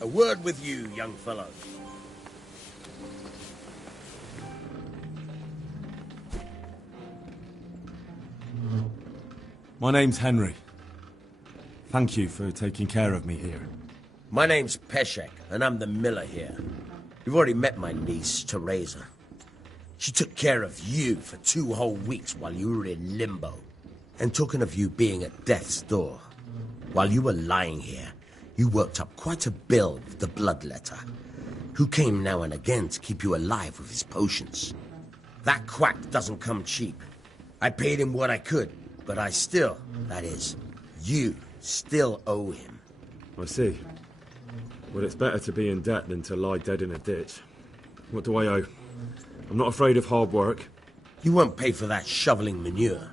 A word with you, young fellow. My name's Henry. Thank you for taking care of me here. My name's Peshek, and I'm the miller here. You've already met my niece, Teresa. She took care of you for 2 whole weeks while you were in limbo. And talking of you being at death's door, while you were lying here, you worked up quite a bill with the bloodletter, who came now and again to keep you alive with his potions. That quack doesn't come cheap. I paid him what I could, but I still, that is, you still owe him. I see. Well, it's better to be in debt than to lie dead in a ditch. What do I owe? I'm not afraid of hard work. You won't pay for that shoveling manure.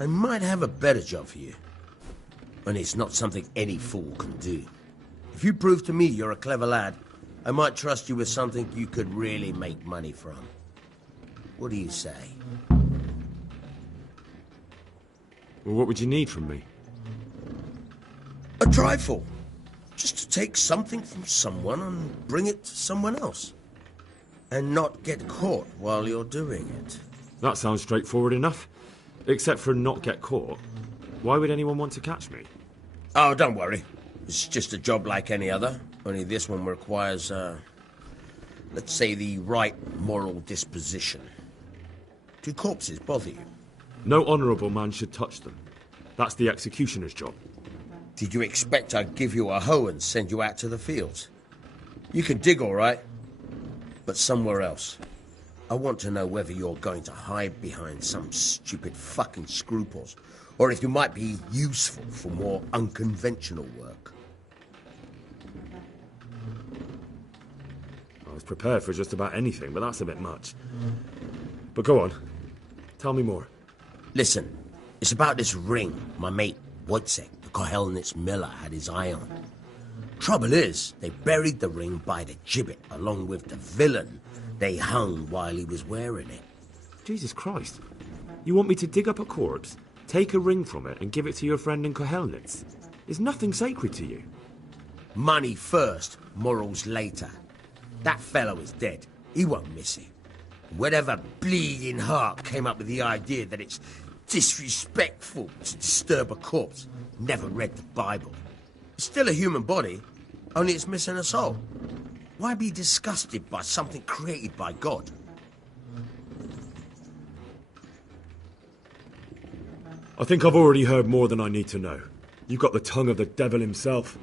I might have a better job for you. And it's not something any fool can do. If you prove to me you're a clever lad, I might trust you with something you could really make money from. What do you say? Well, what would you need from me? A trifle. Just to take something from someone and bring it to someone else. And not get caught while you're doing it. That sounds straightforward enough. Except for not get caught. Why would anyone want to catch me? Oh, don't worry. It's just a job like any other. Only this one requires, let's say, the right moral disposition. Do corpses bother you? No honourable man should touch them. That's the executioner's job. Did you expect I'd give you a hoe and send you out to the fields? You can dig all right, but somewhere else. I want to know whether you're going to hide behind some stupid fucking scruples, or if you might be useful for more unconventional work. I was prepared for just about anything, but that's a bit much. But go on. Tell me more. Listen, it's about this ring my mate Wojciech, the Kohelnitz miller, had his eye on. Trouble is, they buried the ring by the gibbet along with the villain they hung while he was wearing it. Jesus Christ. You want me to dig up a corpse, take a ring from it, and give it to your friend in Kohelnitz? Is nothing sacred to you? Money first, morals later. That fellow is dead. He won't miss it. Whatever bleeding heart came up with the idea that it's disrespectful to disturb a corpse never read the Bible. It's still a human body, only it's missing a soul. Why be disgusted by something created by God? I think I've already heard more than I need to know. You've got the tongue of the devil himself.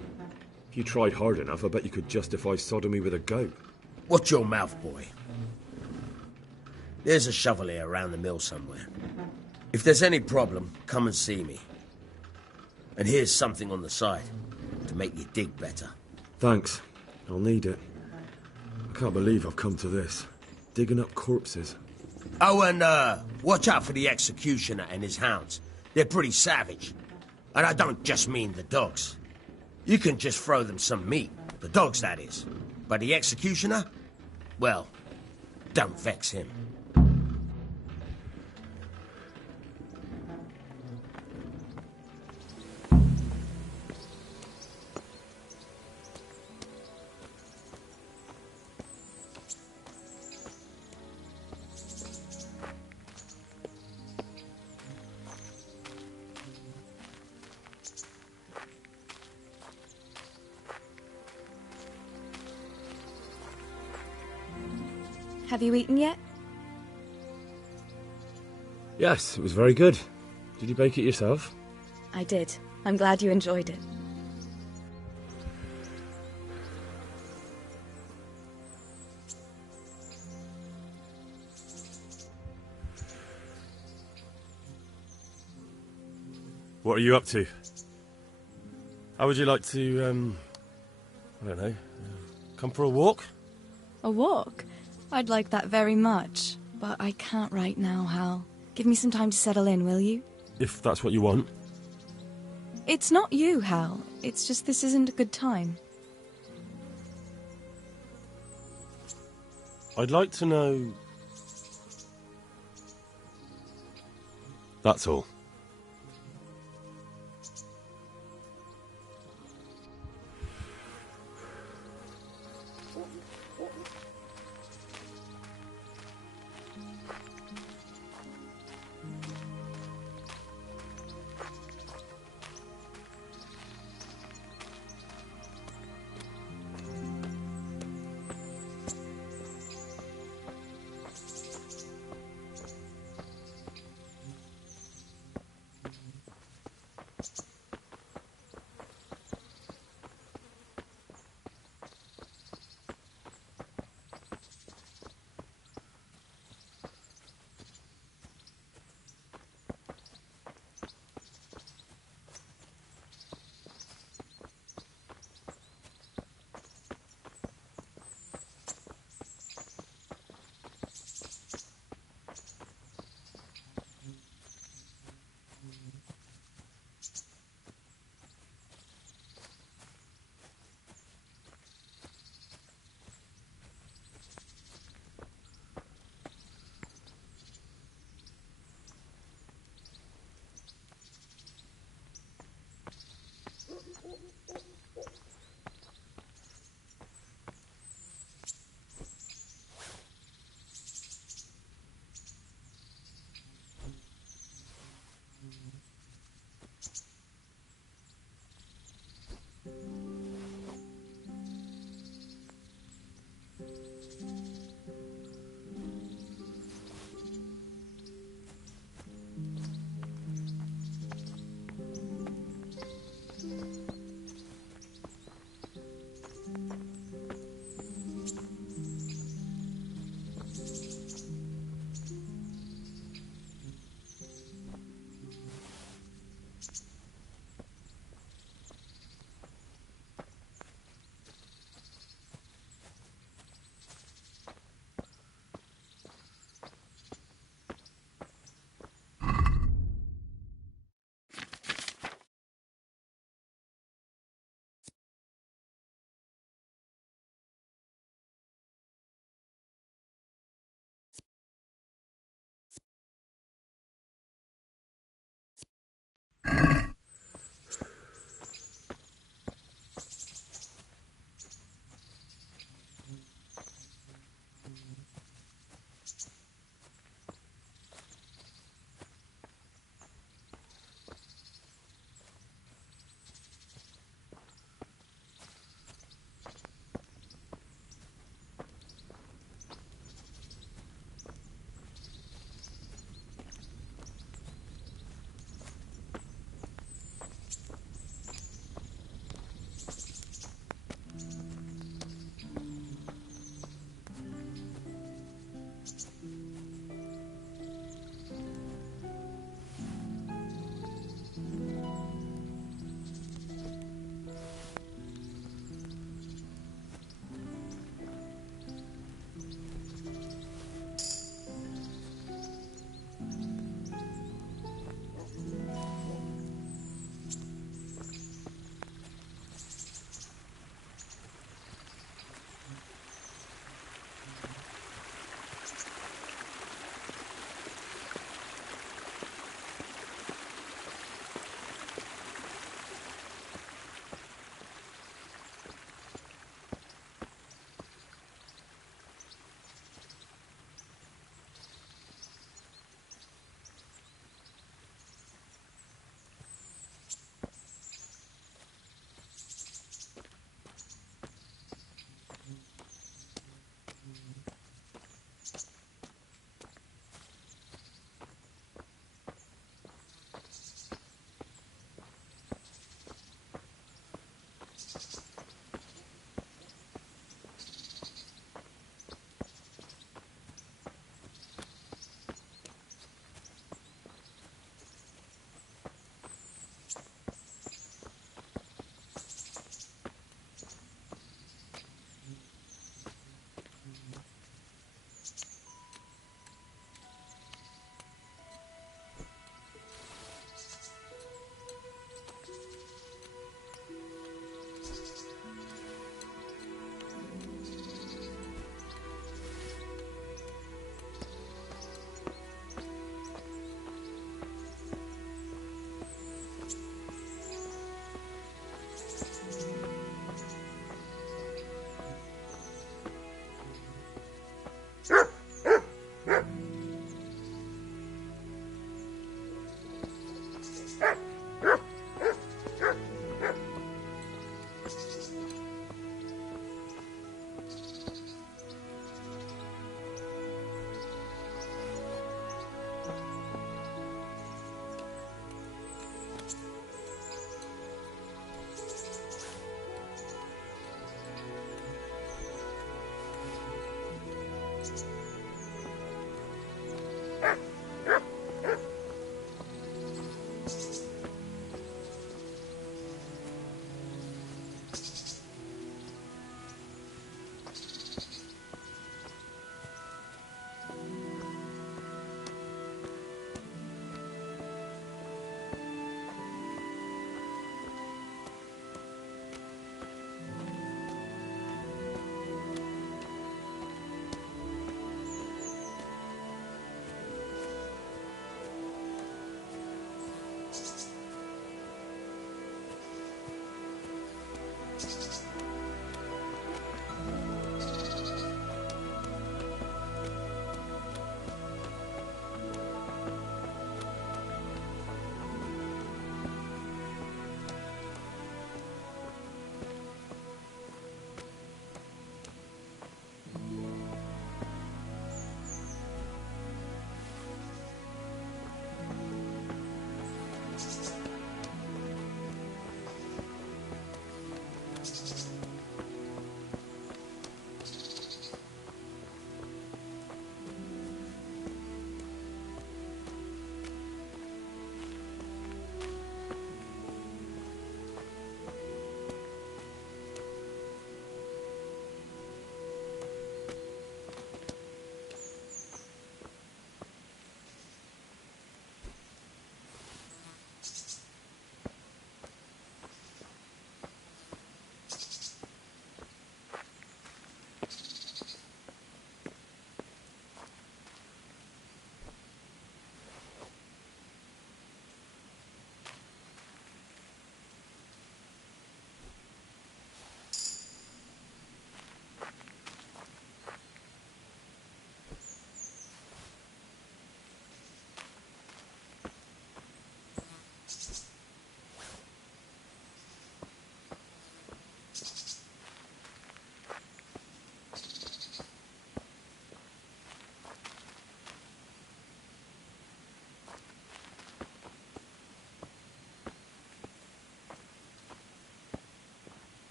If you tried hard enough, I bet you could justify sodomy with a goat. Watch your mouth, boy. There's a shovel here around the mill somewhere. If there's any problem, come and see me. And here's something on the side to make you dig better. Thanks. I'll need it. I can't believe I've come to this. Digging up corpses. Oh, and watch out for the executioner and his hounds. They're pretty savage. And I don't just mean the dogs. You can just throw them some meat. The dogs, that is. But the executioner? Well, don't vex him. Have you eaten yet? Yes, it was very good. Did you bake it yourself? I did. I'm glad you enjoyed it. What are you up to? How would you like to, I don't know, come for a walk? A walk? I'd like that very much. But I can't right now, Hal. Give me some time to settle in, will you? If that's what you want. It's not you, Hal. It's just this isn't a good time. I'd like to know... That's all.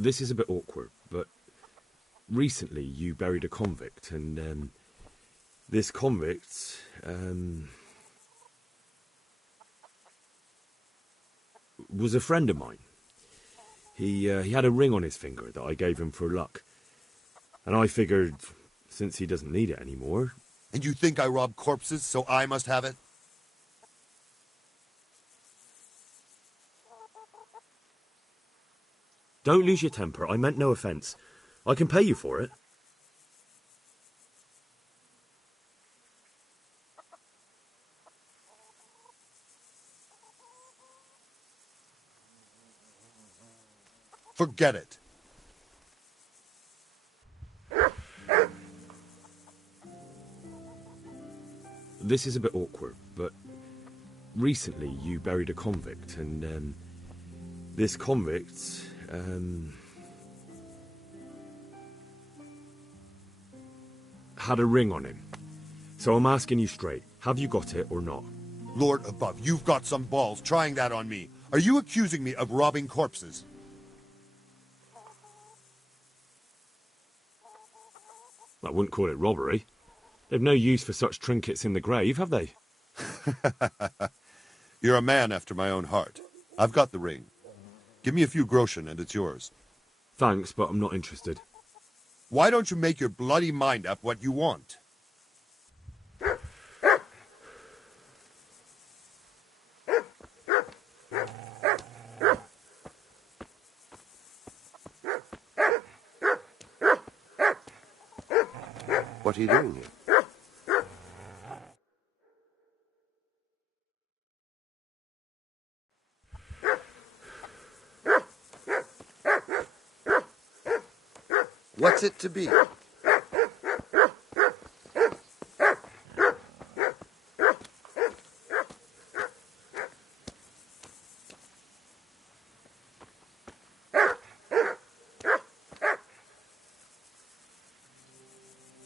This is a bit awkward, but recently you buried a convict, and this convict was a friend of mine. He had a ring on his finger that I gave him for luck. And I figured, since he doesn't need it anymore... And you think I rob corpses, so I must have it? Don't lose your temper. I meant no offence. I can pay you for it. Forget it. This is a bit awkward, but recently you buried a convict, and this convict had a ring on him. So I'm asking you straight, have you got it or not? Lord above, you've got some balls trying that on me. Are you accusing me of robbing corpses? I wouldn't call it robbery. They've no use for such trinkets in the grave, have they? You're a man after my own heart. I've got the ring. Give me a few groschen and it's yours. Thanks, but I'm not interested. Why don't you make your bloody mind up what you want? What are you doing here? What's it to be?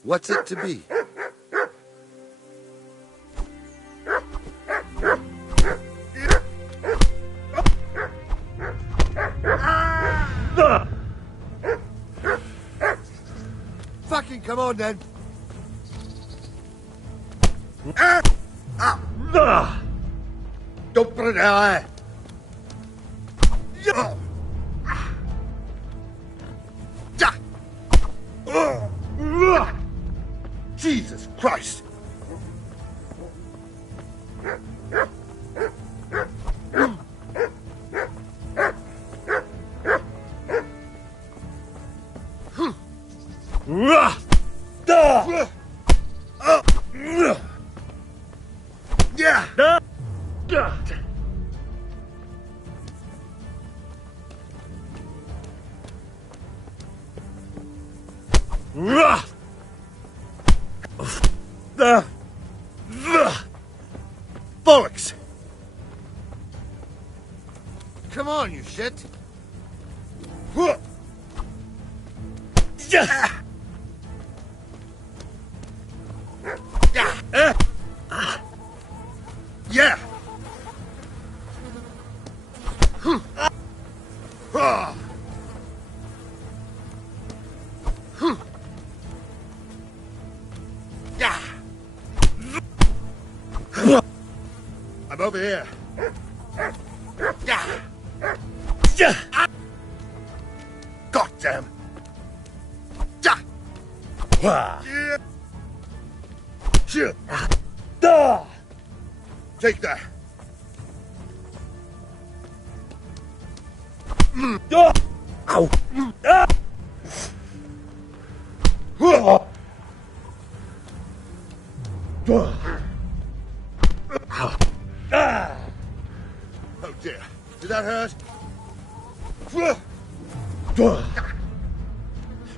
What's it to be? Fucking come on then. Don't put it out. Jesus Christ! Bollocks! Come on, you shit! Yeah! I'm over here. God damn. Take that. Ow. Oh dear. Did that hurt?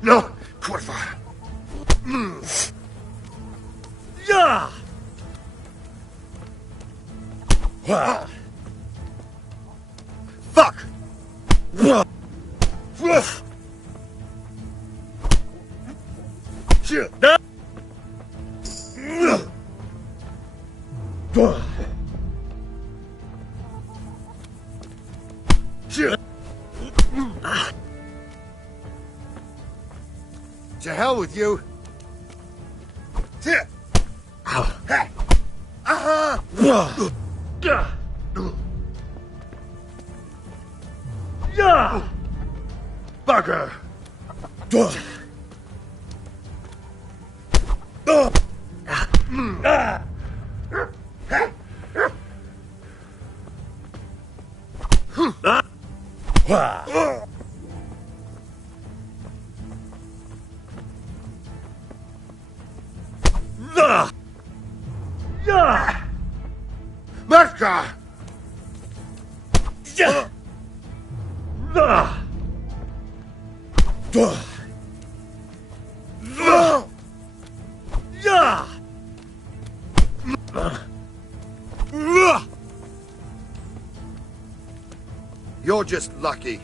No. Quarter. Yeah. Fuck. Shit. Shit. To hell with you. Bugger! Matka! You're just lucky.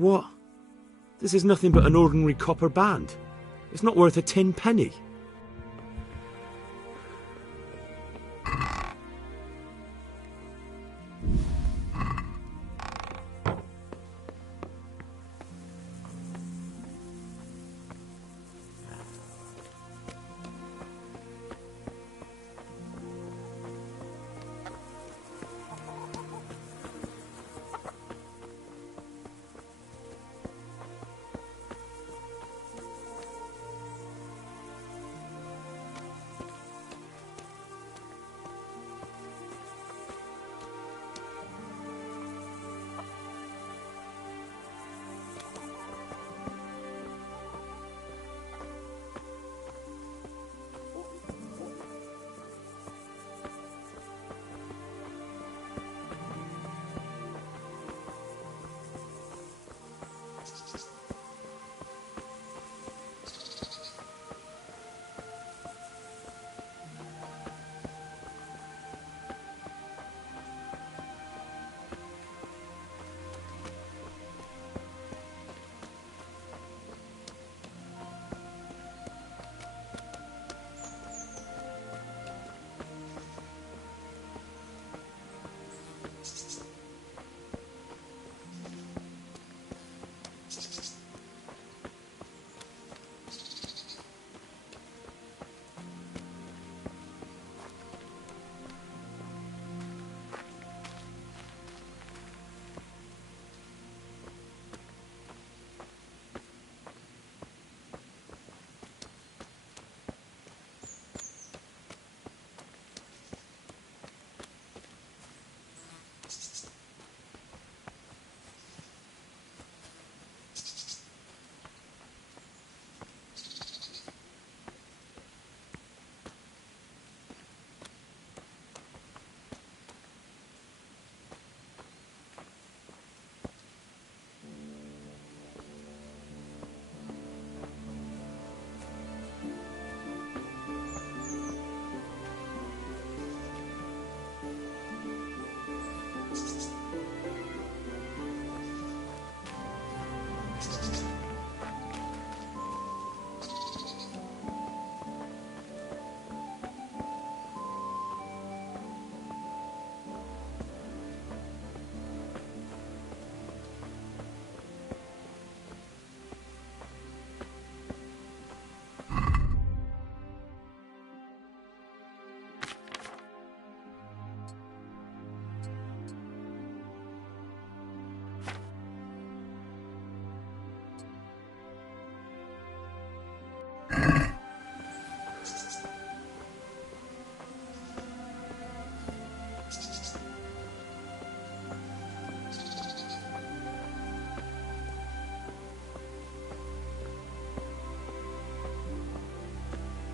What? This is nothing but an ordinary copper band. It's not worth a 10 penny.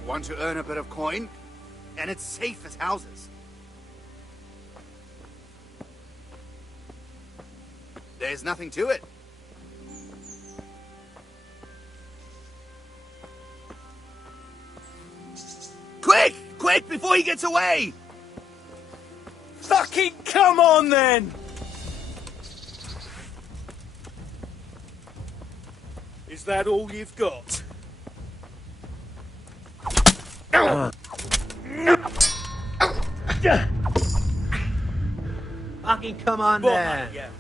Want to earn a bit of coin? And it's safe as houses. There's nothing to it. Quick! Quick, before he gets away! Fucking come on, then! Is that all you've got? Fucking come on, then!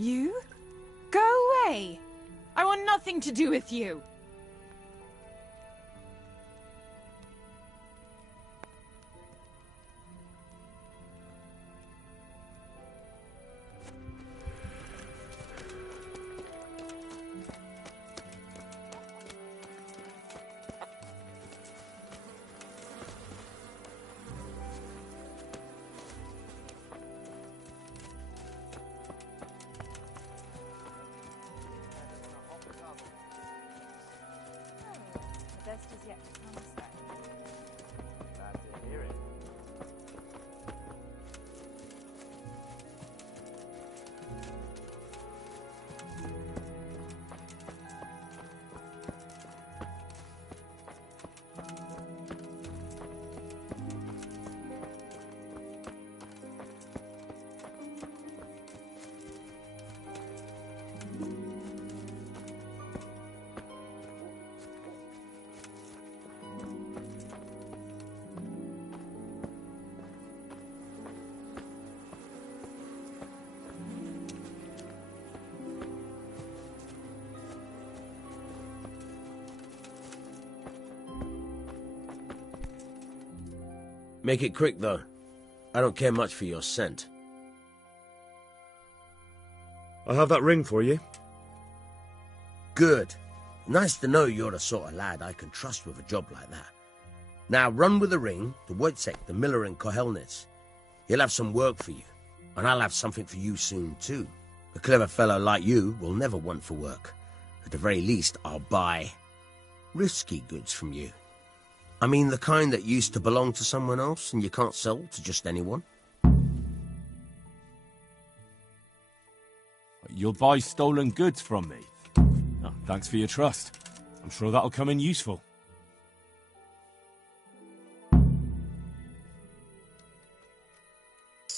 You? Go away! I want nothing to do with you! The best is yet to come, sir. Glad to hear it. Make it quick, though. I don't care much for your scent. I'll have that ring for you. Good. Nice to know you're the sort of lad I can trust with a job like that. Now run with the ring to Wojciech, the miller in Kohelnitz. He'll have some work for you, and I'll have something for you soon, too. A clever fellow like you will never want for work. At the very least, I'll buy risky goods from you. I mean the kind that used to belong to someone else and you can't sell to just anyone. You'll buy stolen goods from me. Oh, thanks for your trust. I'm sure that'll come in useful.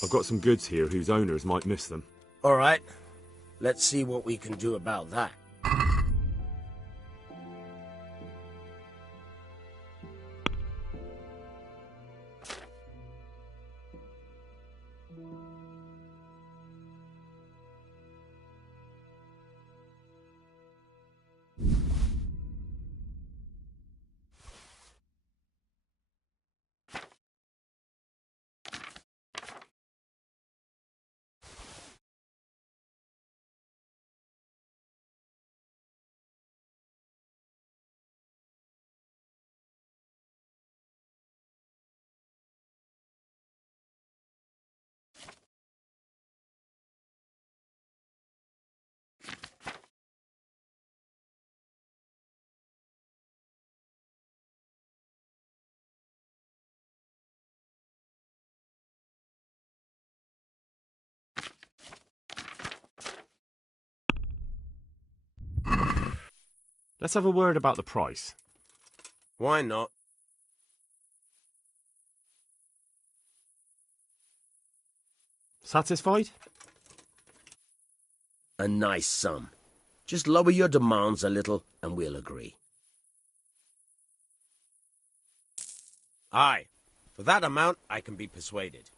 I've got some goods here whose owners might miss them. All right. Let's see what we can do about that. Let's have a word about the price. Why not? Satisfied? A nice sum. Just lower your demands a little and we'll agree. Aye. For that amount, I can be persuaded.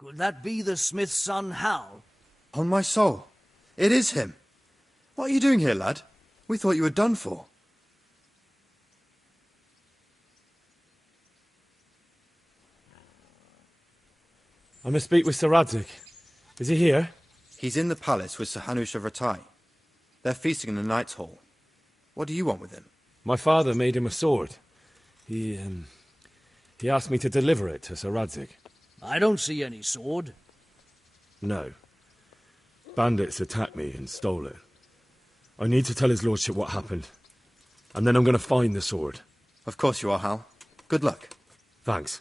Could that be the smith's son, Hal? On my soul, it is him. What are you doing here, lad? We thought you were done for. I must speak with Sir Radzig. Is he here? He's in the palace with Sir Hanush of Ratai. They're feasting in the Knight's Hall. What do you want with him? My father made him a sword. He asked me to deliver it to Sir Radzig. I don't see any sword. No. Bandits attacked me and stole it. I need to tell his lordship what happened. And then I'm going to find the sword. Of course you are, Hal. Good luck. Thanks.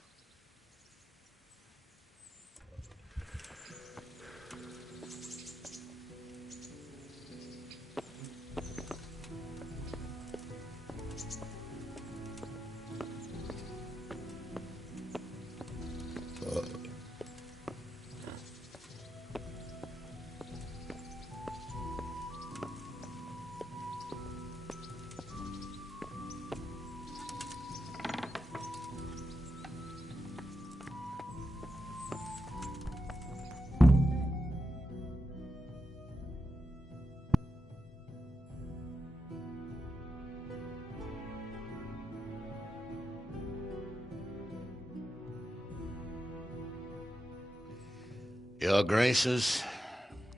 Your Graces,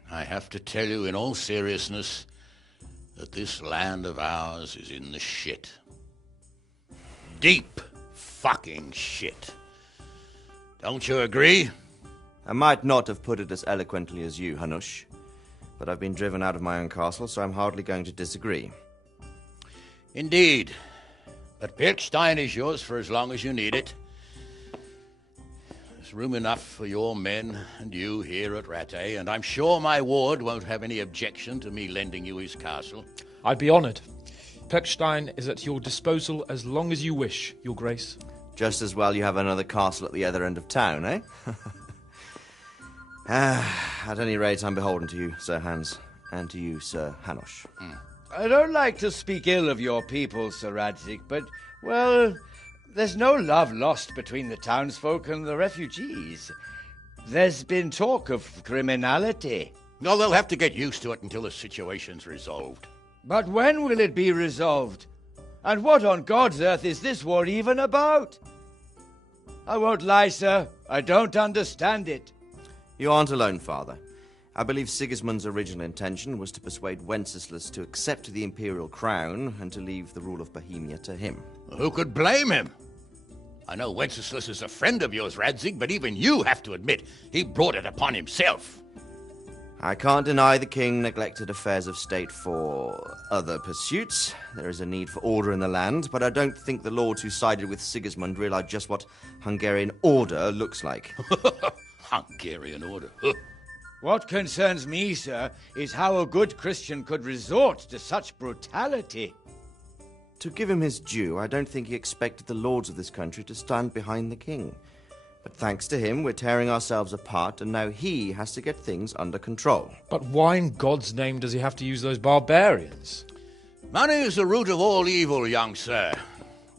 I have to tell you in all seriousness that this land of ours is in the shit. Deep fucking shit. Don't you agree? I might not have put it as eloquently as you, Hanush, but I've been driven out of my own castle, so I'm hardly going to disagree. Indeed. But Pirkstein is yours for as long as you need it. There's room enough for your men and you here at Rattay, and I'm sure my ward won't have any objection to me lending you his castle. I'd be honoured. Pirkstein is at your disposal as long as you wish, Your Grace. Just as well you have another castle at the other end of town, eh? At any rate, I'm beholden to you, Sir Hans, and to you, Sir Hanush. I don't like to speak ill of your people, Sir Radzig, but, well, there's no love lost between the townsfolk and the refugees. There's been talk of criminality. No, they'll have to get used to it until the situation's resolved. But when will it be resolved? And what on God's earth is this war even about? I won't lie, sir. I don't understand it. You aren't alone, Father. I believe Sigismund's original intention was to persuade Wenceslas to accept the imperial crown and to leave the rule of Bohemia to him. Who could blame him? I know Wenceslas is a friend of yours, Radzig, but even you have to admit he brought it upon himself. I can't deny the king neglected affairs of state for other pursuits. There is a need for order in the land, but I don't think the lords who sided with Sigismund realized just what Hungarian order looks like. Hungarian order? What concerns me, sir, is how a good Christian could resort to such brutality. To give him his due, I don't think he expected the lords of this country to stand behind the king. But thanks to him, we're tearing ourselves apart, and now he has to get things under control. But why in God's name does he have to use those barbarians? Money is the root of all evil, young sir.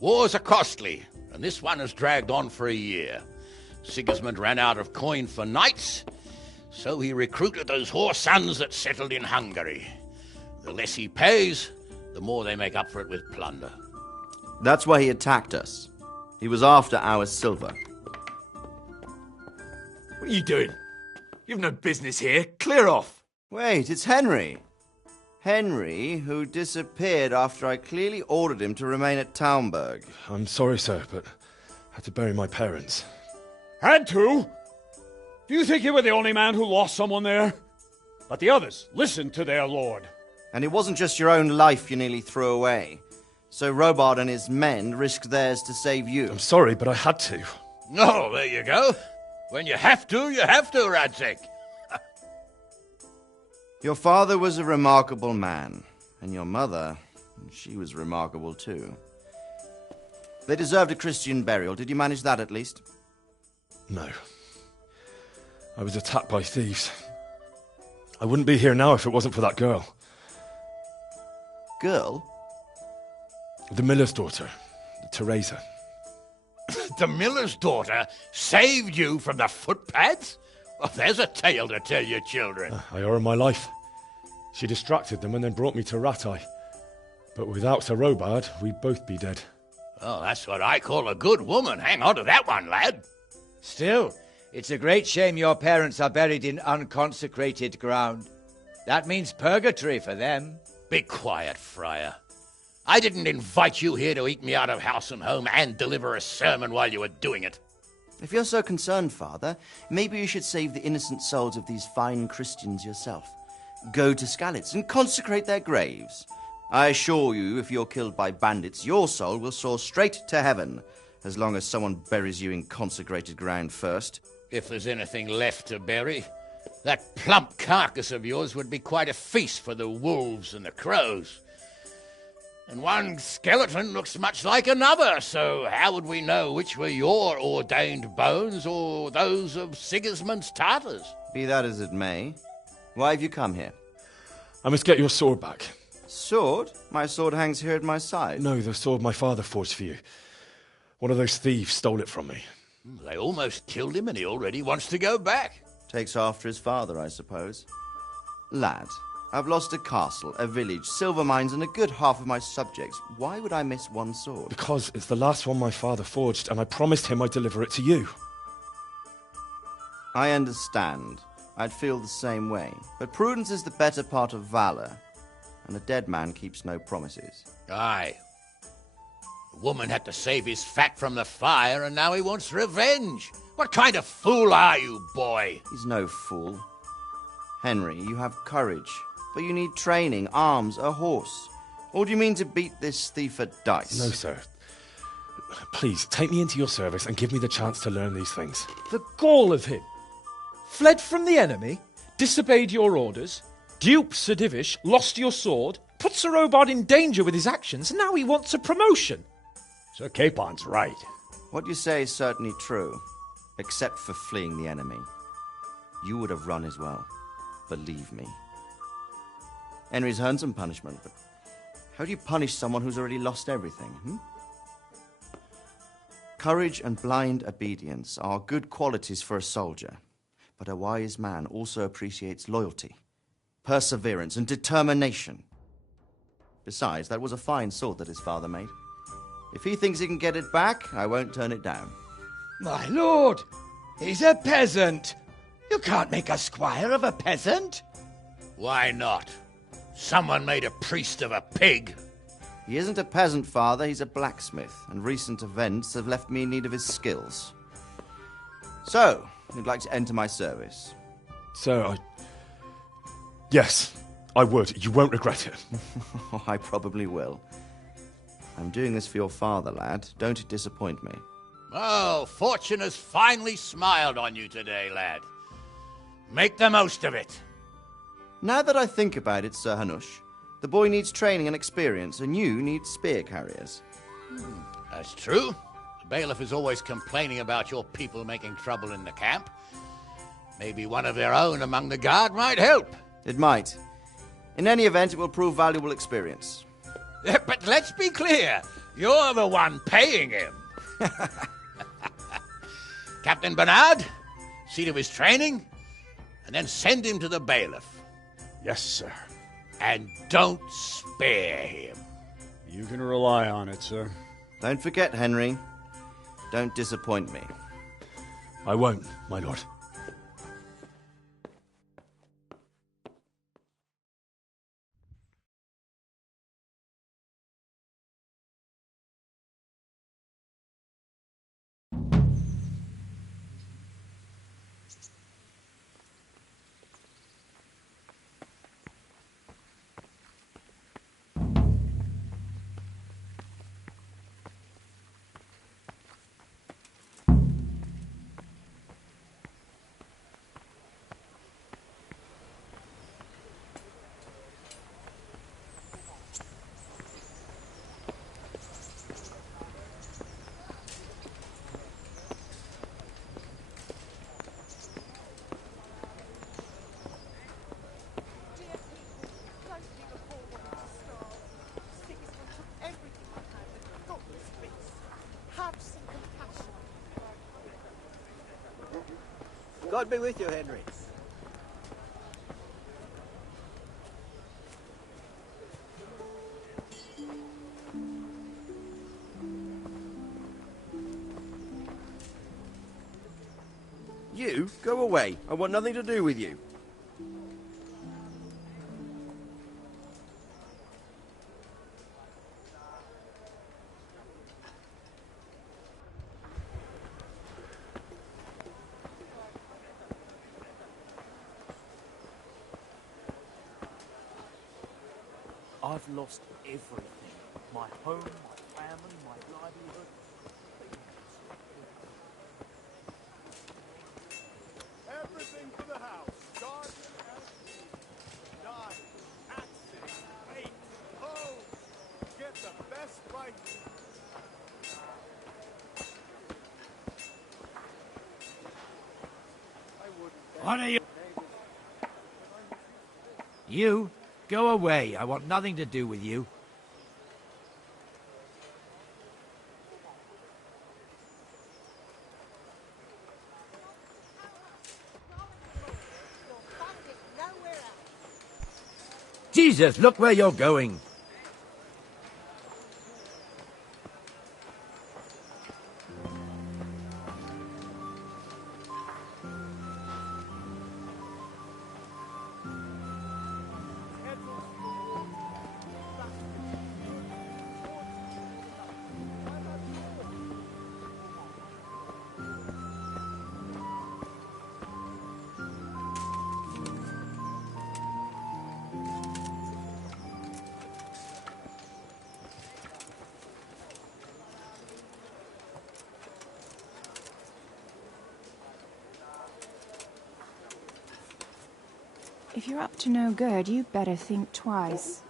Wars are costly, and this one has dragged on for a year. Sigismund ran out of coin for knights, so he recruited those whore sons that settled in Hungary. The less he pays, the more they make up for it with plunder. That's why he attacked us. He was after our silver. What are you doing? You've no business here. Clear off. Wait, it's Henry. Henry, who disappeared after I clearly ordered him to remain at Taunberg. I'm sorry, sir, but I had to bury my parents. Had to? Do you think you were the only man who lost someone there? But the others listened to their lord. And it wasn't just your own life you nearly threw away. So Robard and his men risked theirs to save you. I'm sorry, but I had to. Oh, there you go. When you have to, Radzig. Your father was a remarkable man, and your mother, she was remarkable too. They deserved a Christian burial. Did you manage that at least? No. I was attacked by thieves. I wouldn't be here now if it wasn't for that girl. Girl? The miller's daughter, Teresa. The miller's daughter saved you from the footpads? Oh, there's a tale to tell your children. I owe her my life. She distracted them and then brought me to Rattay. But without Sir Robard, we'd both be dead. Oh, that's what I call a good woman. Hang on to that one, lad. Still, it's a great shame your parents are buried in unconsecrated ground. That means purgatory for them. Be quiet, Friar. I didn't invite you here to eat me out of house and home and deliver a sermon while you were doing it. If you're so concerned, Father, maybe you should save the innocent souls of these fine Christians yourself. Go to Skalitz and consecrate their graves. I assure you, if you're killed by bandits, your soul will soar straight to heaven, as long as someone buries you in consecrated ground first. If there's anything left to bury, that plump carcass of yours would be quite a feast for the wolves and the crows. And one skeleton looks much like another, so how would we know which were your ordained bones or those of Sigismund's Tartars? Be that as it may, why have you come here? I must get your sword back. Sword? My sword hangs here at my side. No, the sword my father forged for you. One of those thieves stole it from me. They almost killed him and he already wants to go back. Takes after his father, I suppose. Lad, I've lost a castle, a village, silver mines, and a good half of my subjects. Why would I miss one sword? Because it's the last one my father forged, and I promised him I'd deliver it to you. I understand. I'd feel the same way. But prudence is the better part of valor, and a dead man keeps no promises. Aye. The woman had to save his fat from the fire, and now he wants revenge. What kind of fool are you, boy? He's no fool. Henry, you have courage, but you need training, arms, a horse. Or do you mean to beat this thief at dice? No, sir. Please, take me into your service and give me the chance to learn these things. The gall of him. Fled from the enemy, disobeyed your orders, duped Sir Divish, lost your sword, put Sir Robard in danger with his actions, and now he wants a promotion. Sir Capon's right. What you say is certainly true, except for fleeing the enemy. You would have run as well. Believe me. Henry's earned some punishment, but how do you punish someone who's already lost everything? Courage and blind obedience are good qualities for a soldier, but a wise man also appreciates loyalty, perseverance, and determination. Besides, that was a fine sword that his father made. If he thinks he can get it back, I won't turn it down. My lord, he's a peasant. You can't make a squire of a peasant. Why not? Someone made a priest of a pig. He isn't a peasant, father. He's a blacksmith, and recent events have left me in need of his skills. So, you'd like to enter my service? Sir, Yes, I would. You won't regret it. I probably will. I'm doing this for your father, lad. Don't disappoint me. Oh, fortune has finally smiled on you today, lad. Make the most of it. Now that I think about it, Sir Hanush, the boy needs training and experience, and you need spear carriers. That's true. The bailiff is always complaining about your people making trouble in the camp. Maybe one of their own among the guard might help. It might. In any event, it will prove valuable experience. But let's be clear. You're the one paying him. Captain Bernard, see to his training, and then send him to the bailiff. Yes, sir. And don't spare him. You can rely on it, sir. Don't forget, Henry. Don't disappoint me. I won't, my lord. God be with you, Henry. You? Go away. I want nothing to do with you. I've lost everything. My home, my family, my livelihood. Everything for the house. Garden and knives, axes, rakes, hoes. Get the best price. What are you? You? Go away. I want nothing to do with you. Jesus, look where you're going. If you're up to no good, you better think twice.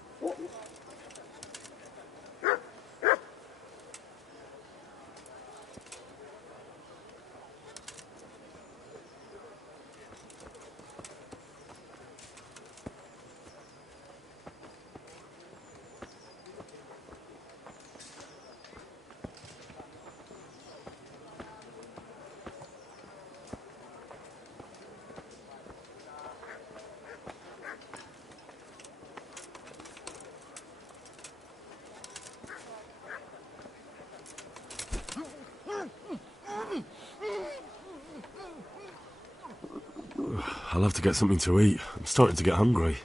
I'll have to get something to eat. I'm starting to get hungry.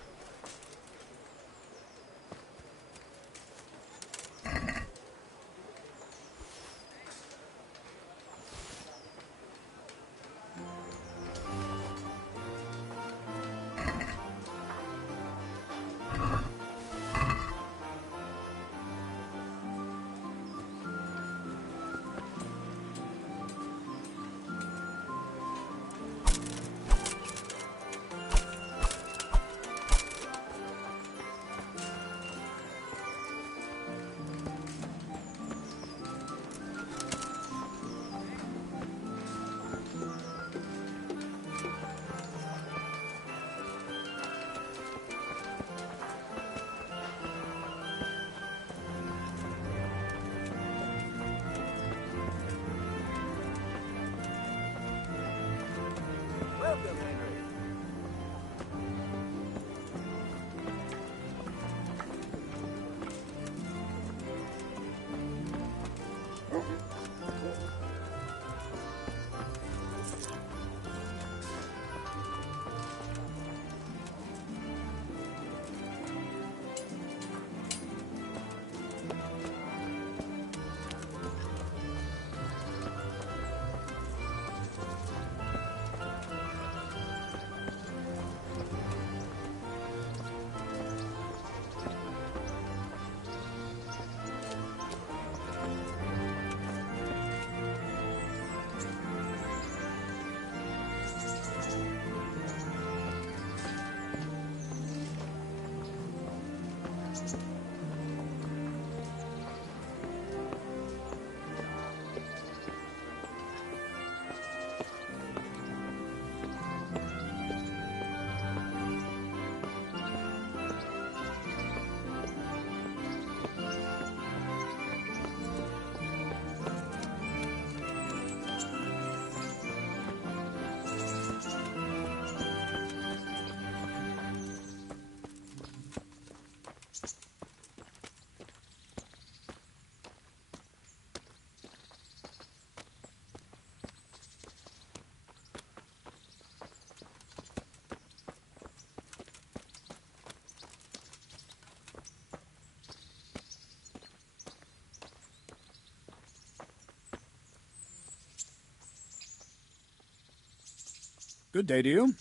Good day to you.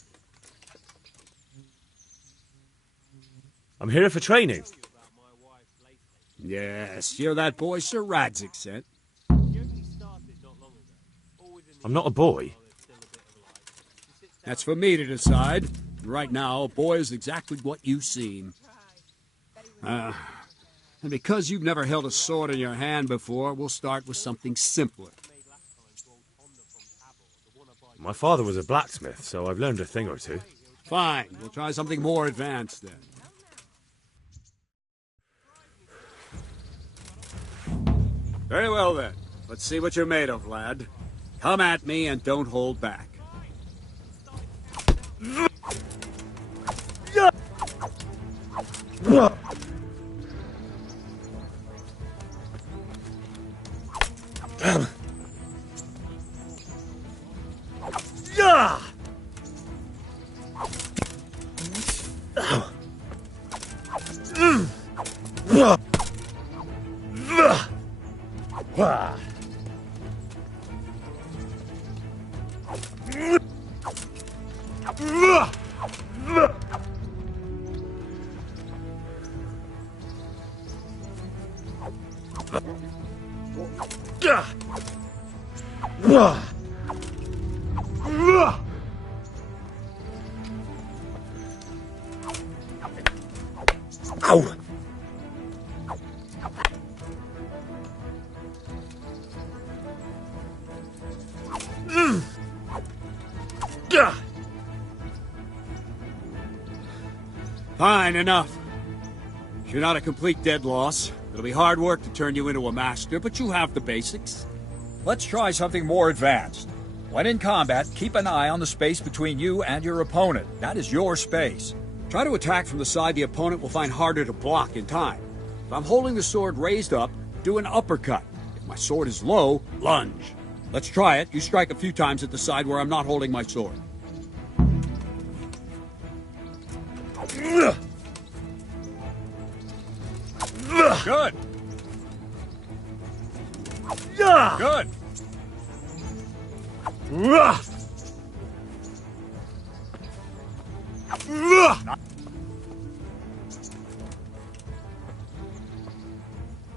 I'm here for training. Yes, you're that boy Sir Radzik sent. I'm not a boy. That's for me to decide. Right now, a boy is exactly what you've seen. And because you've never held a sword in your hand before, we'll start with something simpler. My father was a blacksmith, so I've learned a thing or two. Fine, we'll try something more advanced then. Very well then. Let's see what you're made of, lad. Come at me and don't hold back. Fine, enough. You're not a complete dead loss. It'll be hard work to turn you into a master, but you have the basics. Let's try something more advanced. When in combat, keep an eye on the space between you and your opponent. That is your space. Try to attack from the side the opponent will find harder to block in time. If I'm holding the sword raised up, do an uppercut. If my sword is low, lunge. Let's try it. You strike a few times at the side where I'm not holding my sword. Good. Good.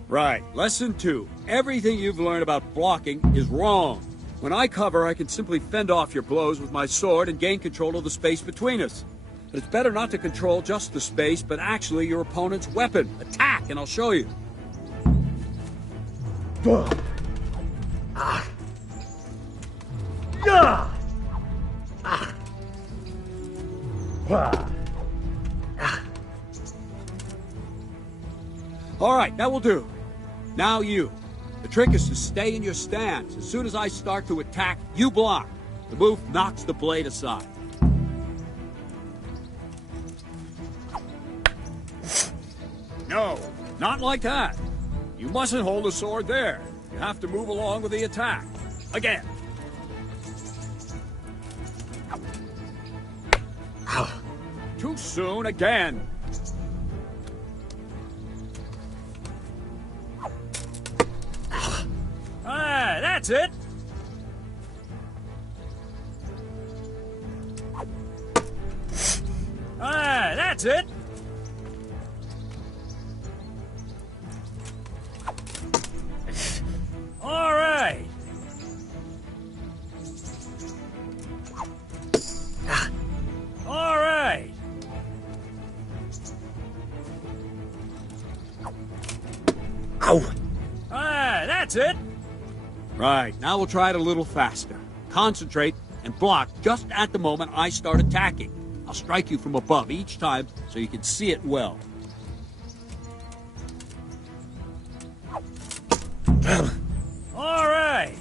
Right. Lesson 2. Everything you've learned about blocking is wrong. When I cover, I can simply fend off your blows with my sword and gain control of the space between us. But it's better not to control just the space, but actually your opponent's weapon. Attack, and I'll show you. All right, that will do. Now you. The trick is to stay in your stance. As soon as I start to attack, you block. The move knocks the blade aside. No, not like that. You mustn't hold the sword there. You have to move along with the attack. Again. Too soon again. That's it. That's it. All right. All right. Ow. That's it. Right, now we'll try it a little faster. Concentrate and block just at the moment I start attacking. I'll strike you from above each time so you can see it well. All right.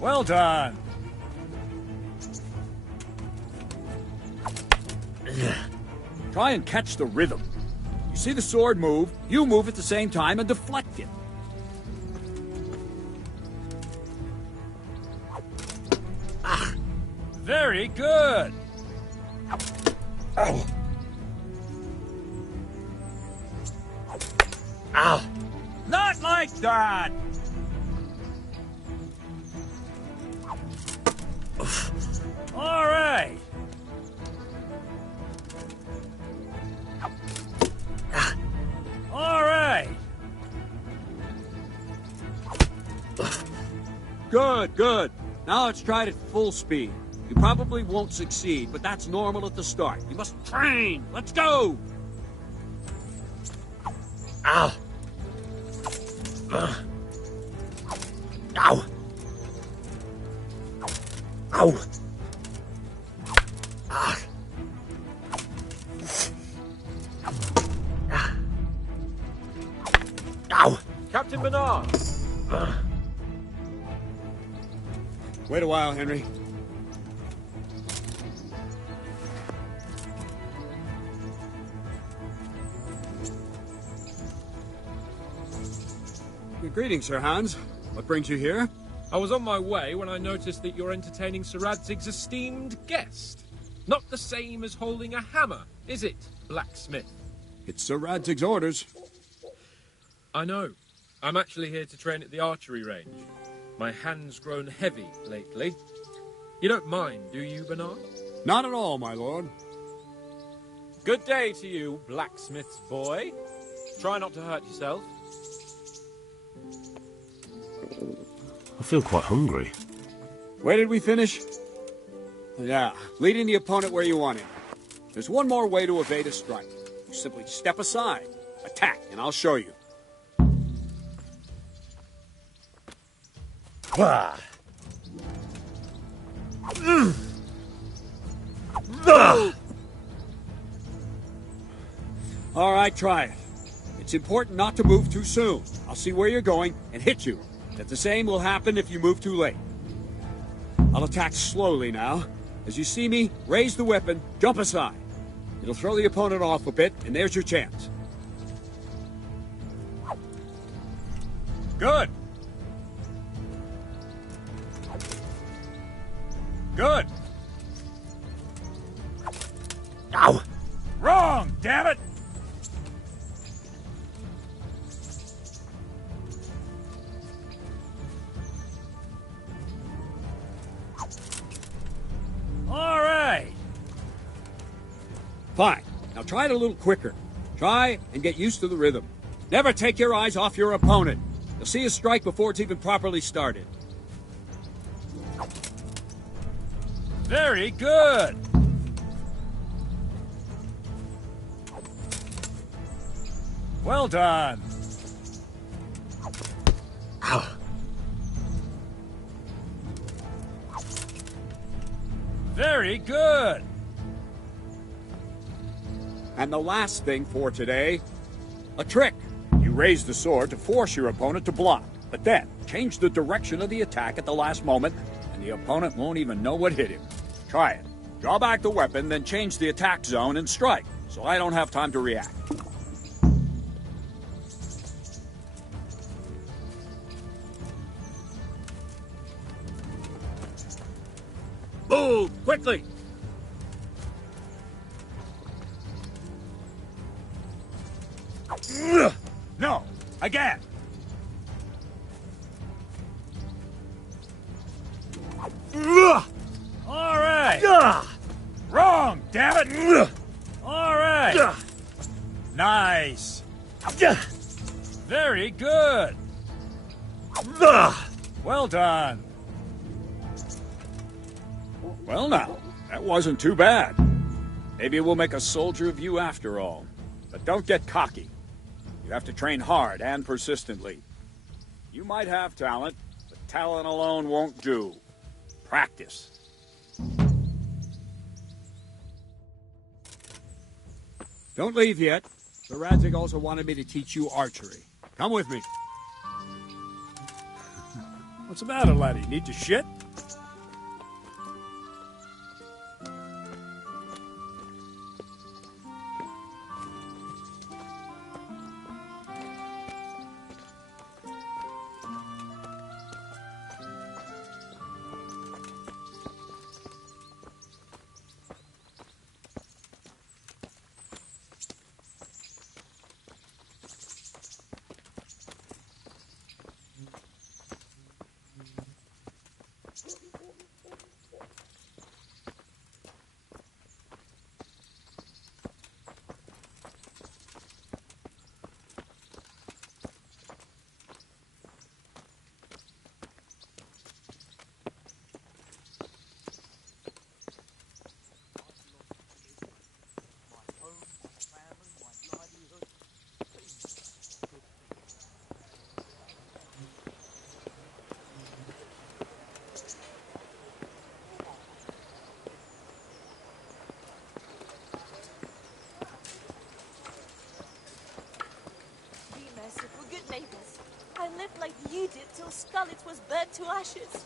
Well done. Try and catch the rhythm. You see the sword move, you move at the same time and deflect it. Very good. Ow. Ow. Not like that. All right. All right. Good, good. Now let's try it at full speed. You probably won't succeed, but that's normal at the start. You must train. Let's go! Ow! Ow! Ow! Ah. Ow! Captain Bernard! Wait a while, Henry. Greetings, Sir Hans. What brings you here? I was on my way when I noticed that you're entertaining Sir Radzig's esteemed guest. Not the same as holding a hammer, is it, blacksmith? It's Sir Radzig's orders. I know. I'm actually here to train at the archery range. My hand's grown heavy lately. You don't mind, do you, Bernard? Not at all, my lord. Good day to you, blacksmith's boy. Try not to hurt yourself. I feel quite hungry. Where did we finish? Yeah, leading the opponent where you want him. There's one more way to evade a strike. You simply step aside, attack, and I'll show you. All right, try it. It's important not to move too soon. I'll see where you're going and hit you. That the same will happen if you move too late. I'll attack slowly now. As you see me, raise the weapon, jump aside. It'll throw the opponent off a bit, and there's your chance. Good. Good. Ow! Wrong, damn it! All right. Fine. Now try it a little quicker. Try and get used to the rhythm. Never take your eyes off your opponent. You'll see a strike before it's even properly started. Very good. Well done. Ow. Very good. And the last thing for today, a trick. You raise the sword to force your opponent to block, but then change the direction of the attack at the last moment, and the opponent won't even know what hit him. Try it. Draw back the weapon, then change the attack zone and strike, so I don't have time to react. Move, quickly! No, again! All right! Wrong, damn it! All right! Nice! Very good! Well done! Well now, that wasn't too bad. Maybe we'll make a soldier of you after all. But don't get cocky. You have to train hard and persistently. You might have talent, but talent alone won't do. Practice. Don't leave yet. Sir Radzig also wanted me to teach you archery. Come with me. What's the matter, laddie? Need to shit? eat it till Scarlet was burnt to ashes.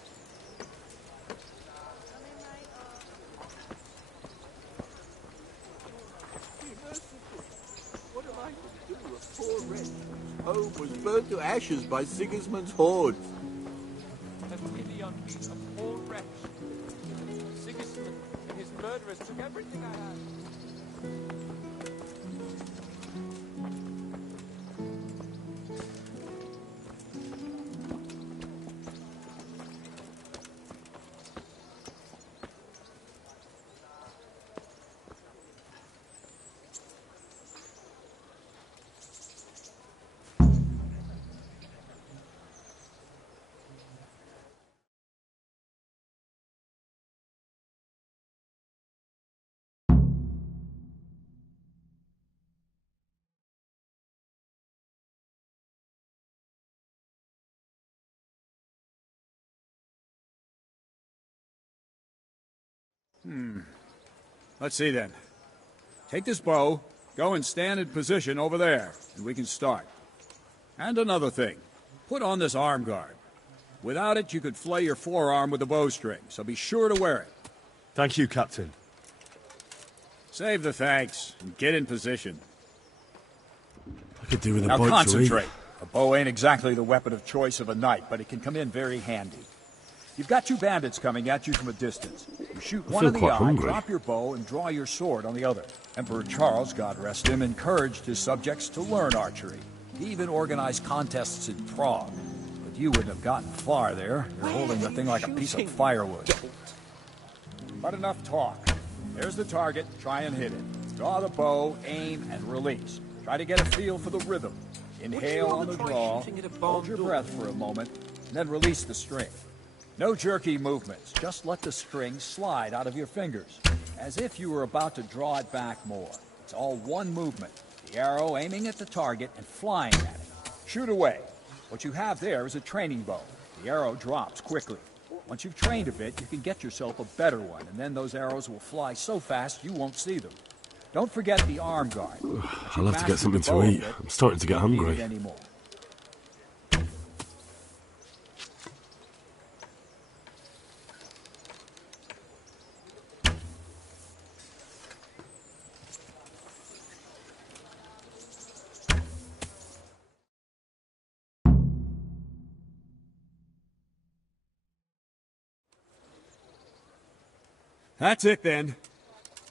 What am I to do? A poor wretch. Home was burnt to ashes by Sigismund's hordes. Have pity on me, a poor wretch. Sigismund and his murderers took everything I had. Let's see then. Take this bow, go and stand in position over there, and we can start. And another thing, put on this arm guard. Without it, you could flay your forearm with a bowstring, so be sure to wear it. Thank you, Captain. Save the thanks, and get in position. I could do with a Now bite concentrate. to A bow ain't exactly the weapon of choice of a knight, but it can come in very handy. You've got two bandits coming at you from a distance. You shoot one in the eye, drop your bow, and draw your sword on the other. Emperor Charles, God rest him, encouraged his subjects to learn archery. He even organized contests in Prague. But you wouldn't have gotten far there. You're holding the thing like a piece of firewood. But enough talk. There's the target. Try and hit it. Draw the bow, aim, and release. Try to get a feel for the rhythm. Inhale on the draw, hold your breath for a moment, and then release the string. No jerky movements, just let the string slide out of your fingers, as if you were about to draw it back more. It's all one movement, the arrow aiming at the target and flying at it. Shoot away. What you have there is a training bow. The arrow drops quickly. Once you've trained a bit, you can get yourself a better one, and then those arrows will fly so fast you won't see them. Don't forget the arm guard. I'll have to get something to eat. I'm starting to get hungry. That's it then.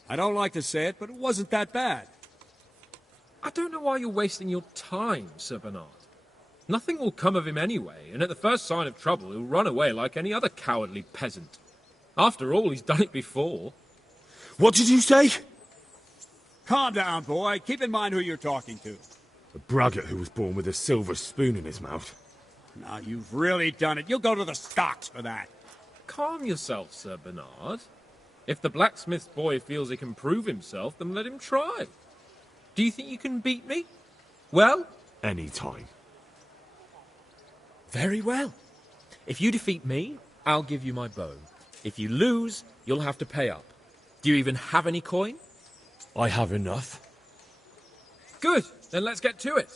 I don't like to say it, but it wasn't that bad. I don't know why you're wasting your time, Sir Bernard. Nothing will come of him anyway, and at the first sign of trouble he'll run away like any other cowardly peasant. After all, he's done it before. What did you say? Calm down, boy. Keep in mind who you're talking to. A braggart who was born with a silver spoon in his mouth. Now, you've really done it. You'll go to the stocks for that. Calm yourself, Sir Bernard. If the blacksmith's boy feels he can prove himself, then let him try. Do you think you can beat me? Well? Any time. Very well. If you defeat me, I'll give you my bow. If you lose, you'll have to pay up. Do you even have any coin? I have enough. Good. Then let's get to it.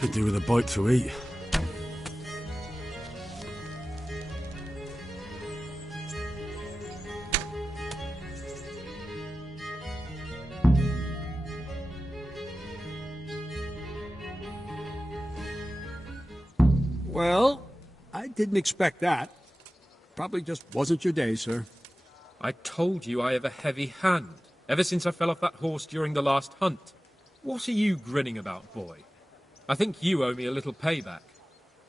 Could do with a bite to eat. Well, I didn't expect that. Probably just wasn't your day, sir. I told you I have a heavy hand, ever since I fell off that horse during the last hunt. What are you grinning about, boy? I think you owe me a little payback.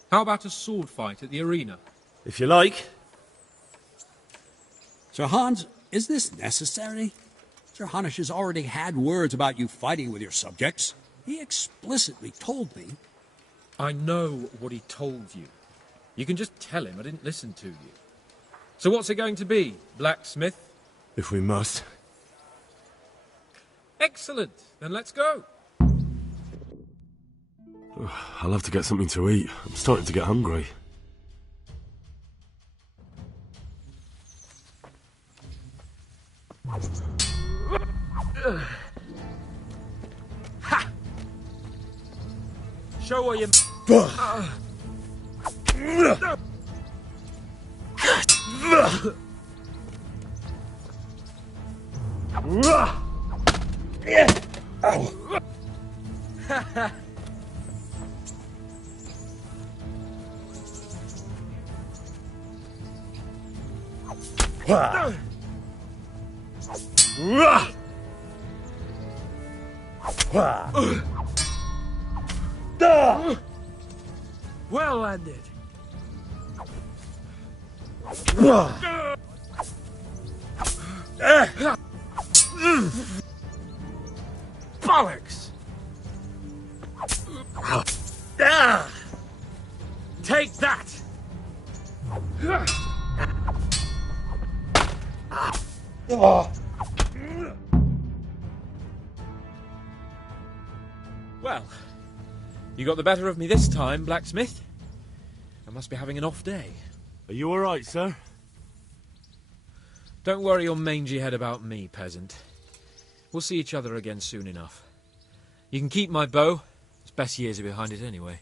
How about a sword fight at the arena? If you like. Sir Hans, is this necessary? Sir Hanush has already had words about you fighting with your subjects. He explicitly told me. I know what he told you. You can just tell him I didn't listen to you. So what's it going to be, blacksmith? If we must. Excellent. Then let's go. I'll have to get something to eat. I'm starting to get hungry. Ha! Show what you... Well landed. Bollocks! Take that! Well, you got the better of me this time, blacksmith. I must be having an off day. Are you all right, sir? Don't worry your mangy head about me, peasant. We'll see each other again soon enough. You can keep my bow. Its best years are behind it anyway.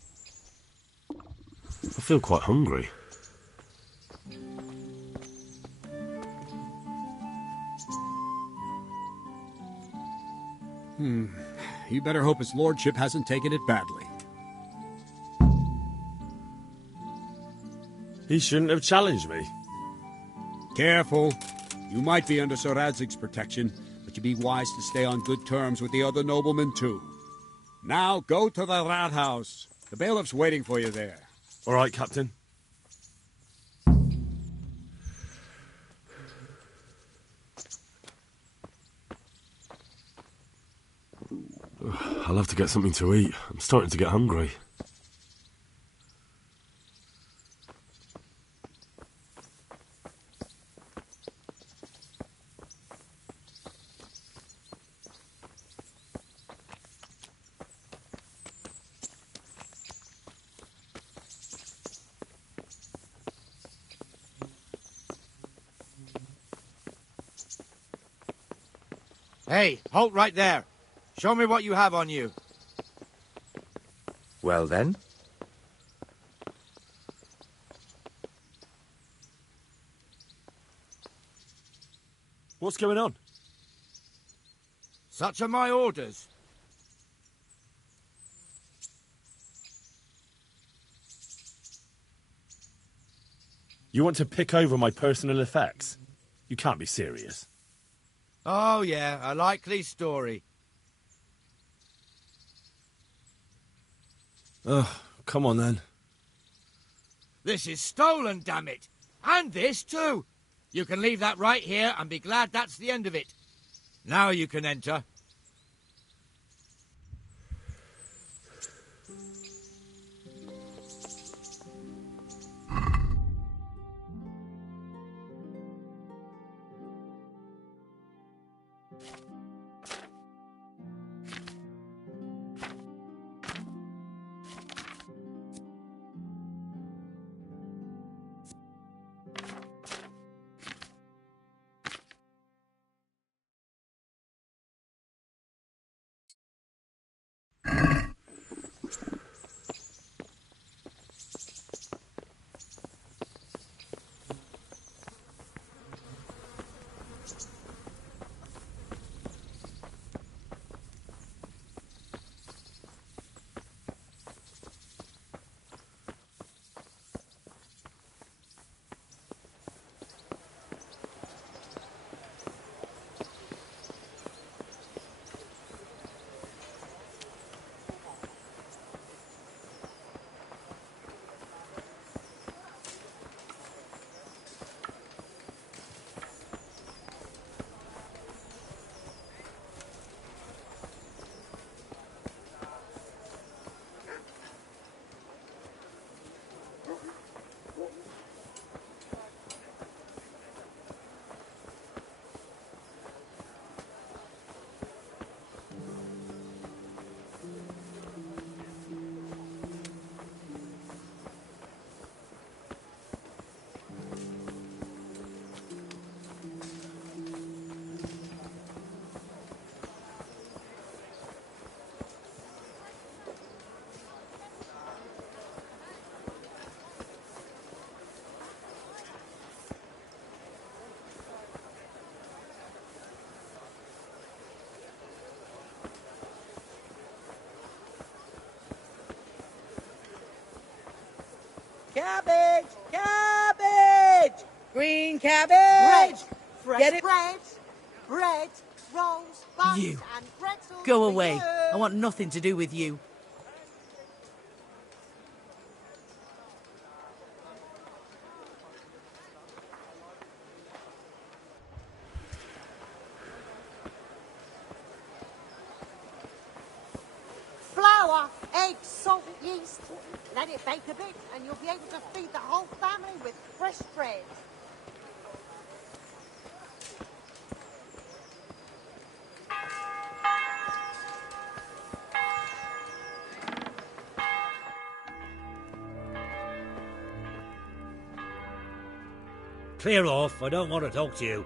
I feel quite hungry. You better hope his lordship hasn't taken it badly. He shouldn't have challenged me. Careful. You might be under Sir Radzig's protection, but you'd be wise to stay on good terms with the other noblemen, too. Now, go to the rat house. The bailiff's waiting for you there. All right, Captain. I'll have to get something to eat. I'm starting to get hungry. Hey, halt right there. Show me what you have on you. Well then? What's going on? Such are my orders. You want to pick over my personal effects? You can't be serious. Oh yeah, a likely story. Ugh, come on then. This is stolen, damn it! And this too! You can leave that right here and be glad that's the end of it. Now you can enter. Cabbage! Cabbage! Green cabbage! Bread! Fresh Get it? bread! Bread, rolls, buns, You. and pretzels. Go for away. you. I want nothing to do with you. Flour, eggs, salt, yeast. Let it bake a bit, and you'll be able to feed the whole family with fresh bread. Clear off, I don't want to talk to you.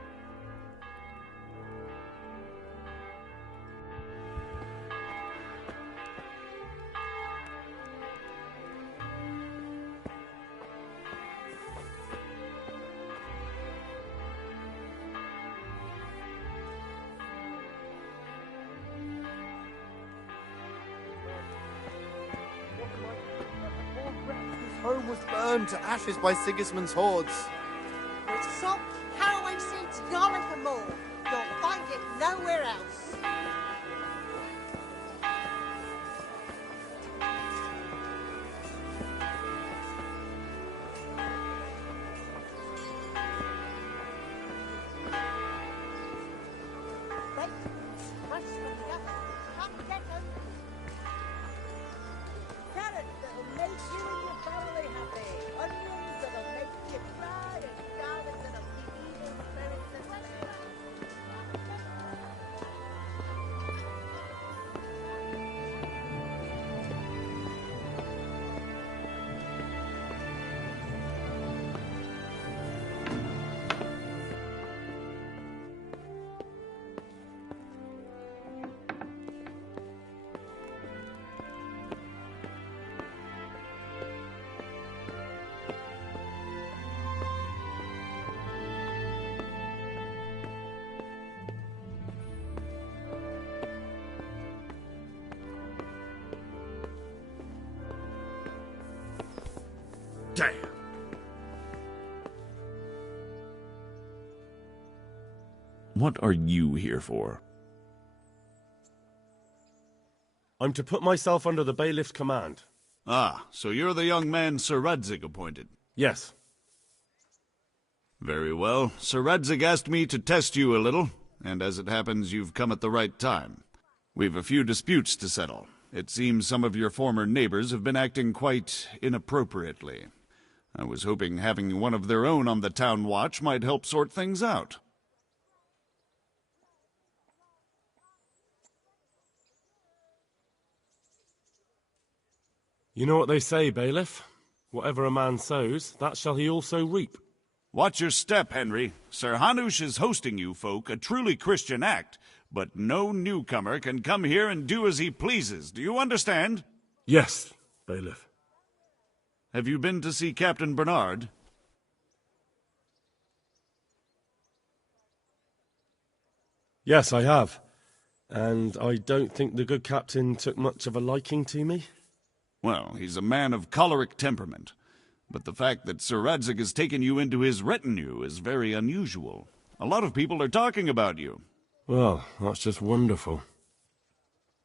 His home was burned to ashes by Sigismund's hordes. With salt, caraway seeds, garlic and more. You'll find it nowhere else. Bacon, fresh from the oven. Come get them. Carrots that'll make you and your family happy. Onions that'll make you cry, and garlic that'll keep evil spirits at bay. Damn. What are you here for? I'm to put myself under the bailiff's command. Ah, so you're the young man Sir Radzig appointed. Yes. Very well. Sir Radzig asked me to test you a little, and as it happens, you've come at the right time. We've a few disputes to settle. It seems some of your former neighbors have been acting quite inappropriately. I was hoping having one of their own on the town watch might help sort things out. You know what they say, bailiff? Whatever a man sows, that shall he also reap. Watch your step, Henry. Sir Hanush is hosting you folk, a truly Christian act, but no newcomer can come here and do as he pleases. Do you understand? Yes, bailiff. Have you been to see Captain Bernard? Yes, I have. And I don't think the good captain took much of a liking to me. Well, he's a man of choleric temperament. But the fact that Sir Radzig has taken you into his retinue is very unusual. A lot of people are talking about you. Well, that's just wonderful.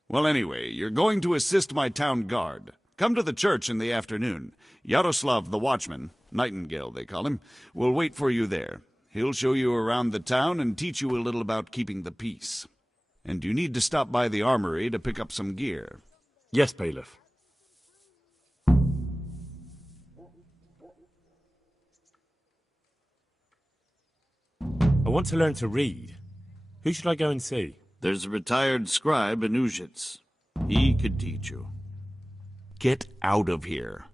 Well, anyway, you're going to assist my town guard. Come to the church in the afternoon. Yaroslav the watchman, Nightingale they call him, will wait for you there. He'll show you around the town and teach you a little about keeping the peace. And you need to stop by the armory to pick up some gear. Yes, bailiff. I want to learn to read. Who should I go and see? There's a retired scribe in Uzhitz. He could teach you. Get out of here.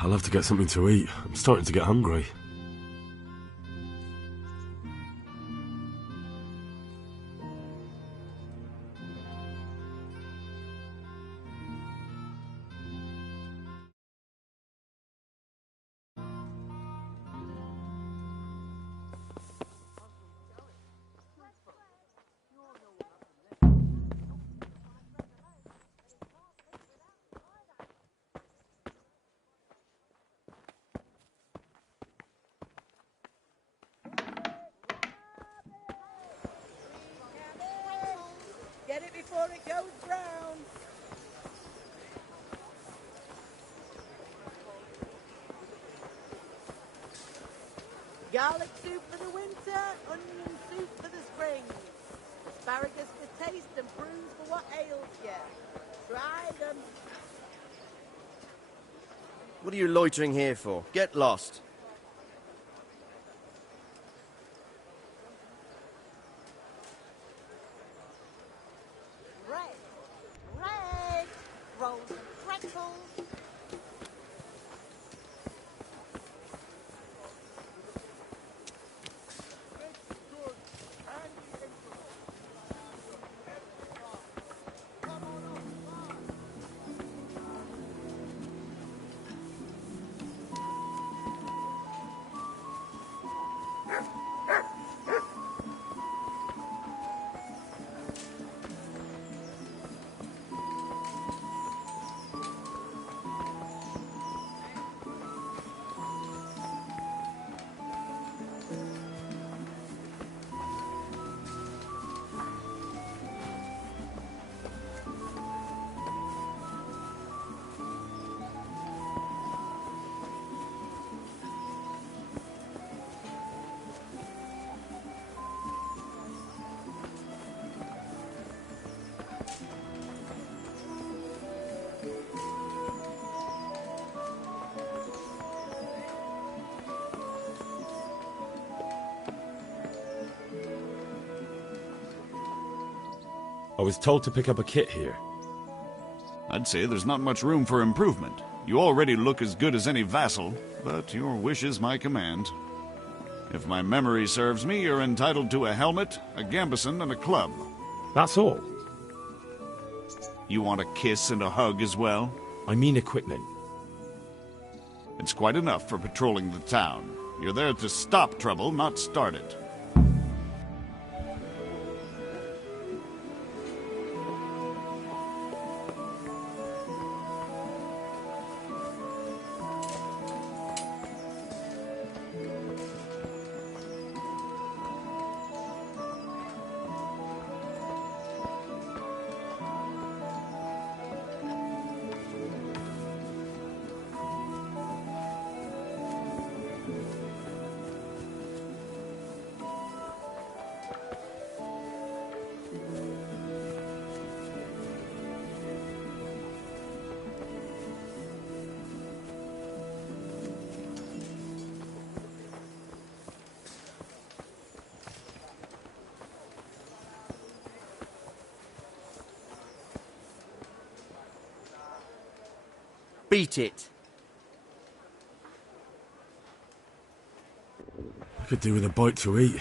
I'll have to get something to eat. I'm starting to get hungry. goes brown. Garlic soup for the winter, onion soup for the spring. Asparagus for taste and prunes for what ails you. Try them. What are you loitering here for? Get lost. Red, red, rolls and pretzels. I was told to pick up a kit here. I'd say there's not much room for improvement. You already look as good as any vassal, but your wish is my command. If my memory serves me, you're entitled to a helmet, a gambeson, and a club. That's all? You want a kiss and a hug as well? I mean equipment. It's quite enough for patrolling the town. You're there to stop trouble, not start it. Beat it. I could do with a bite to eat.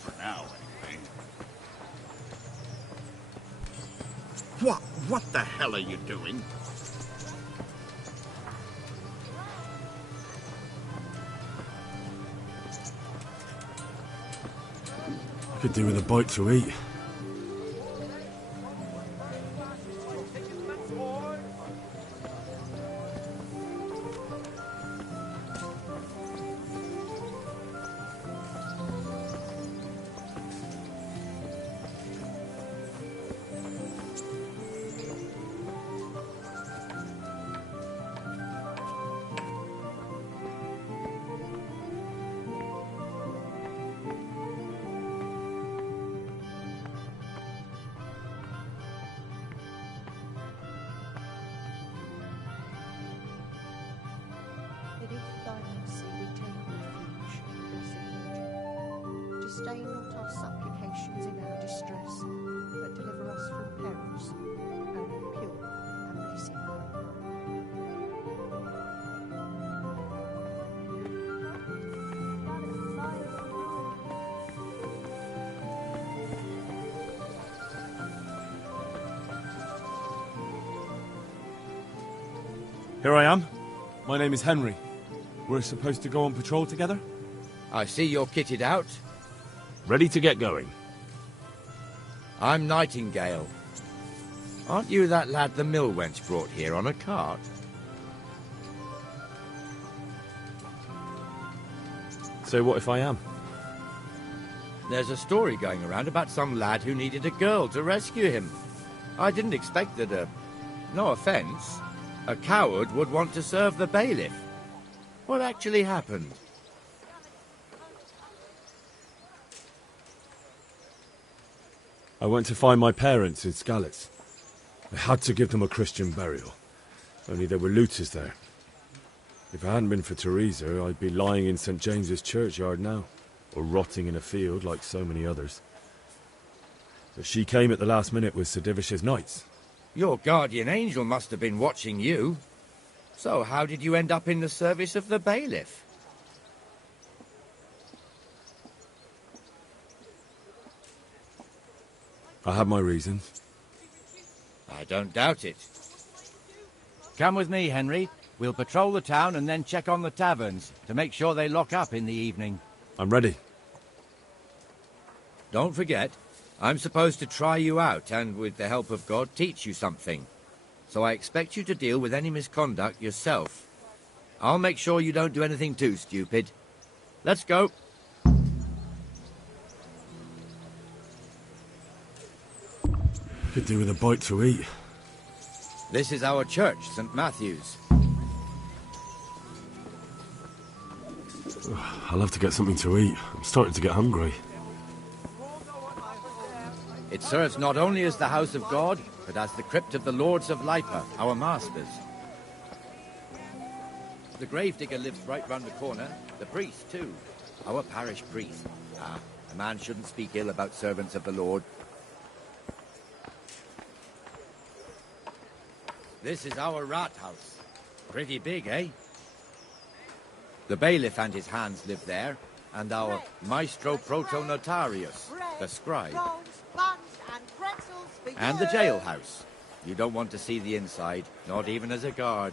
For now, anyway. What the hell are you doing? I could do with a bite to eat. Sustain not our supplications in our distress, but deliver us from perils. Only pure and blessed hope. Here I am. My name is Henry. We're supposed to go on patrol together? I see you're kitted out. Ready to get going. I'm Nightingale. Aren't you that lad the mill wench brought here on a cart? So what if I am? There's a story going around about some lad who needed a girl to rescue him. I didn't expect that no offence, a coward would want to serve the bailiff. What actually happened? I went to find my parents in Skalitz. I had to give them a Christian burial. Only there were looters there. If it hadn't been for Teresa, I'd be lying in St. James's churchyard now, or rotting in a field like so many others. But she came at the last minute with Sir Divish's knights. Your guardian angel must have been watching you. So how did you end up in the service of the bailiff? I had my reasons. I don't doubt it. Come with me, Henry. We'll patrol the town and then check on the taverns to make sure they lock up in the evening. I'm ready. Don't forget, I'm supposed to try you out and, with the help of God, teach you something. So I expect you to deal with any misconduct yourself. I'll make sure you don't do anything too stupid. Let's go. Could do with a bite to eat. This is our church, St. Matthew's. I'll have to get something to eat. I'm starting to get hungry. It serves not only as the house of God, but as the crypt of the Lords of Lipa, our masters. The gravedigger lives right round the corner. The priest, too. Our parish priest. A man shouldn't speak ill about servants of the Lord. This is our rat house. Pretty big, eh? The bailiff and his hands live there, and our maestro protonotarius, the scribe. And the jailhouse. You don't want to see the inside, not even as a guard.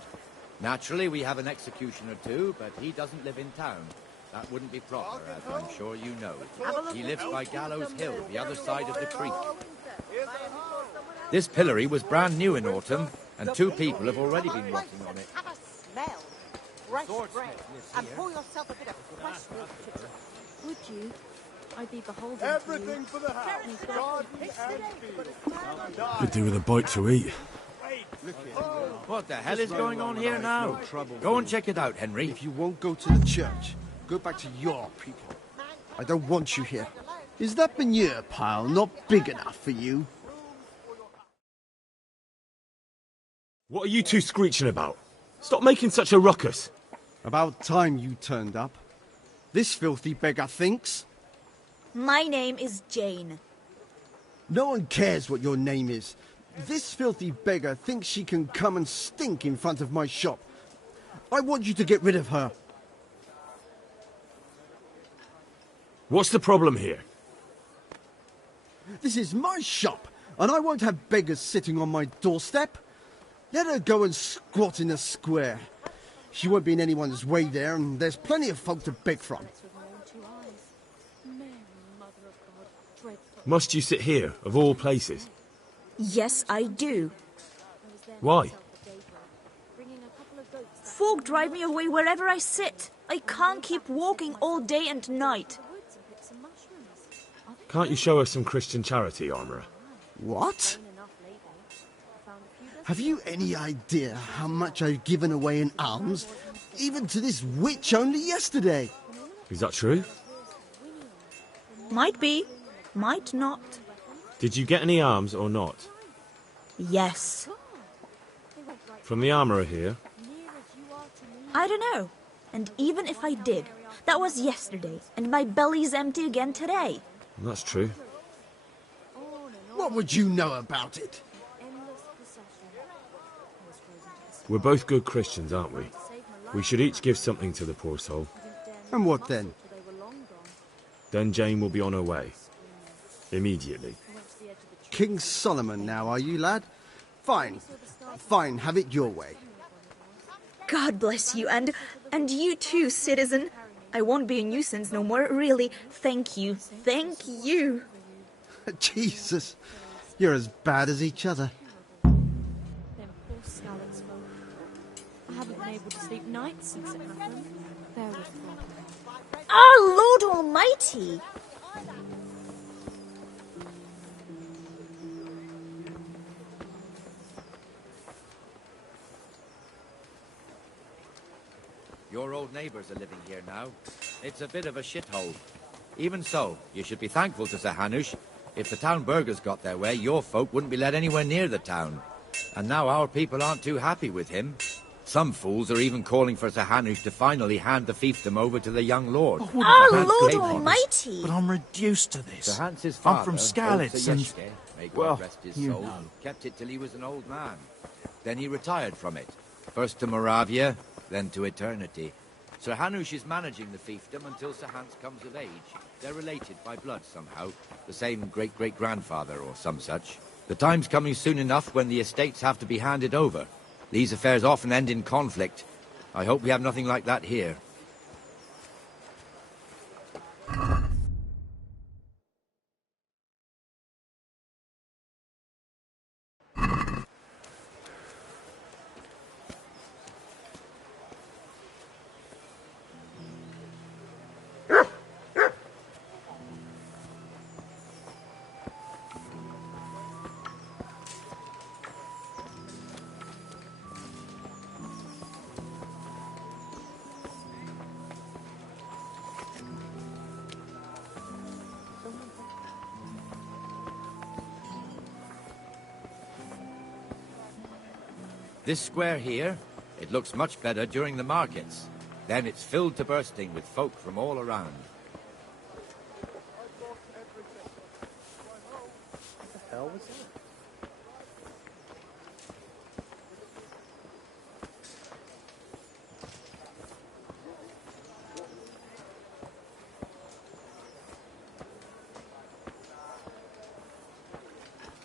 Naturally, we have an executioner too, but he doesn't live in town. That wouldn't be proper, as I'm sure you know. He lives by Gallows Hill, the other side of the creek. This pillory was brand new in autumn, and 2 people have already been rotting on it. Have a smell. Fresh bread. And pour yourself a bit of fresh milk to drink. Would you? I'd be beholden Everything to for the house. Could do with a bite to eat. What the hell is going on here now? Go and check it out, Henry. If you won't go to the church, go back to your people. I don't want you here. Is that manure pile not big enough for you? What are you two screeching about? Stop making such a ruckus. About time you turned up. This filthy beggar thinks. My name is Jane. No one cares what your name is. This filthy beggar thinks she can come and stink in front of my shop. I want you to get rid of her. What's the problem here? This is my shop, and I won't have beggars sitting on my doorstep. Let her go and squat in the square. She won't be in anyone's way there, and there's plenty of folk to beg from. Must you sit here, of all places? Yes, I do. Why? Folk drive me away wherever I sit. I can't keep walking all day and night. Can't you show us some Christian charity, Armourer? What? Have you any idea how much I've given away in alms? Even to this witch only yesterday. Is that true? Might be, might not. Did you get any alms or not? Yes. From the Armourer here? I don't know. And even if I did, that was yesterday, and my belly's empty again today. That's true. What would you know about it? We're both good Christians, aren't we? We should each give something to the poor soul. And what then? Then Jane will be on her way. Immediately. King Solomon now, are you, lad? Fine. Fine, have it your way. God bless you, and you too, citizen. I won't be a nuisance no more, really. Thank you. Thank you. Jesus, you're as bad as each other. Them poor Scarlet's folk. I haven't been able to sleep nights since it happened. There was God. Oh, Lord Almighty! Your old neighbours are living here now. It's a bit of a shithole. Even so, you should be thankful to Sir Hanush. If the town burghers got their way, your folk wouldn't be let anywhere near the town. And now our people aren't too happy with him. Some fools are even calling for Sir Hanush to finally hand the fiefdom over to the young lord. Oh, Lord Almighty! But I'm reduced to this. Sir Hans's father, I'm from Skalitz and... may God well, rest his you soul, know. kept it till he was an old man. Then he retired from it. First to Moravia, then to eternity. Sir Hanush is managing the fiefdom until Sir Hans comes of age. They're related by blood somehow, the same great-great-grandfather or some such. The time's coming soon enough when the estates have to be handed over. These affairs often end in conflict. I hope we have nothing like that here. This square here, it looks much better during the markets. Then it's filled to bursting with folk from all around. What the hell was that?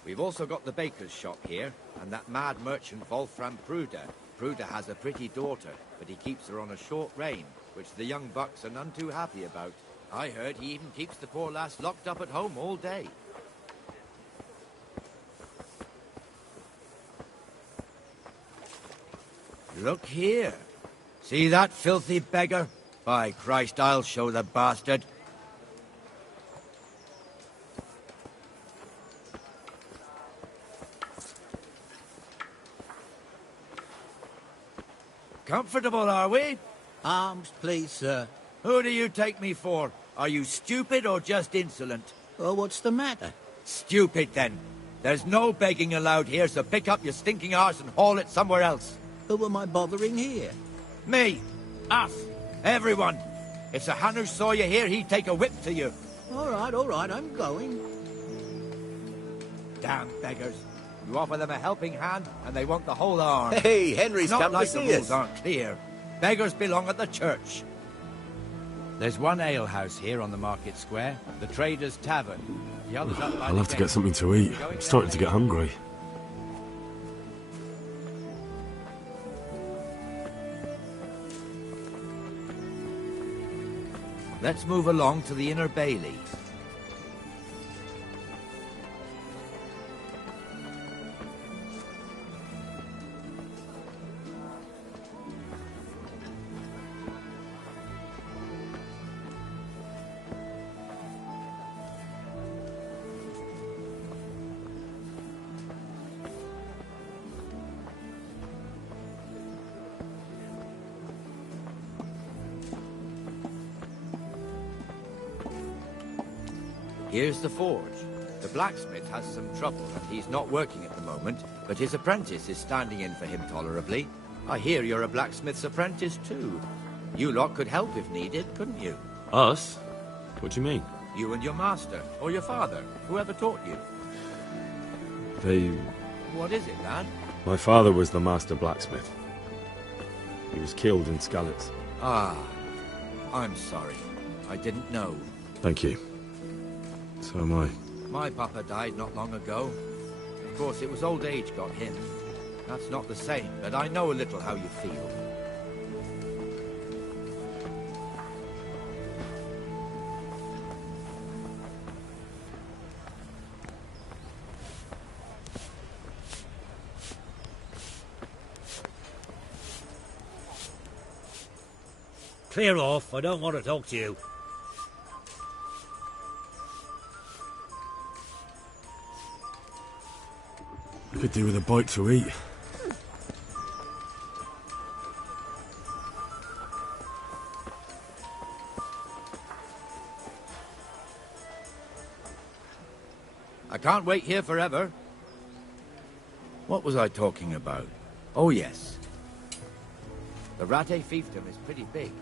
We've also got the baker's shop here, and that mad merchant Wolfram Pruder. Pruder has a pretty daughter, but he keeps her on a short rein, which the young bucks are none too happy about. I heard he even keeps the poor lass locked up at home all day. Look here. See that filthy beggar? By Christ, I'll show the bastard. Comfortable, are we? Arms, please, sir. Who do you take me for? Are you stupid or just insolent? Well, what's the matter? Stupid, then. There's no begging allowed here, so pick up your stinking arse and haul it somewhere else. Who am I bothering here? Me. Us. Everyone. If Sir Hanush saw you here, he'd take a whip to you. All right, I'm going. Damn beggars. You offer them a helping hand, and they want the whole arm. Hey, Henry's Not come like to the see rules us. aren't clear. Beggars belong at the church. There's one alehouse here on the market square, the Trader's Tavern. The other's up by I'll the have to gate. get something to eat. I'm starting to get hungry. Let's move along to the Inner Bailey. Here's the forge. The blacksmith has some trouble and he's not working at the moment, but his apprentice is standing in for him tolerably. I hear you're a blacksmith's apprentice too. You lot could help if needed, couldn't you? Us? What do you mean? You and your master, or your father, whoever taught you. They... What is it, lad? My father was the master blacksmith. He was killed in Skalitz. Ah, I'm sorry. I didn't know. Thank you. So am I. My papa died not long ago. Of course, it was old age got him. That's not the same, but I know a little how you feel. Clear off, I don't want to talk to you. I could do with a bite to eat. I can't wait here forever. What was I talking about? Oh, yes. The Rate fiefdom is pretty big.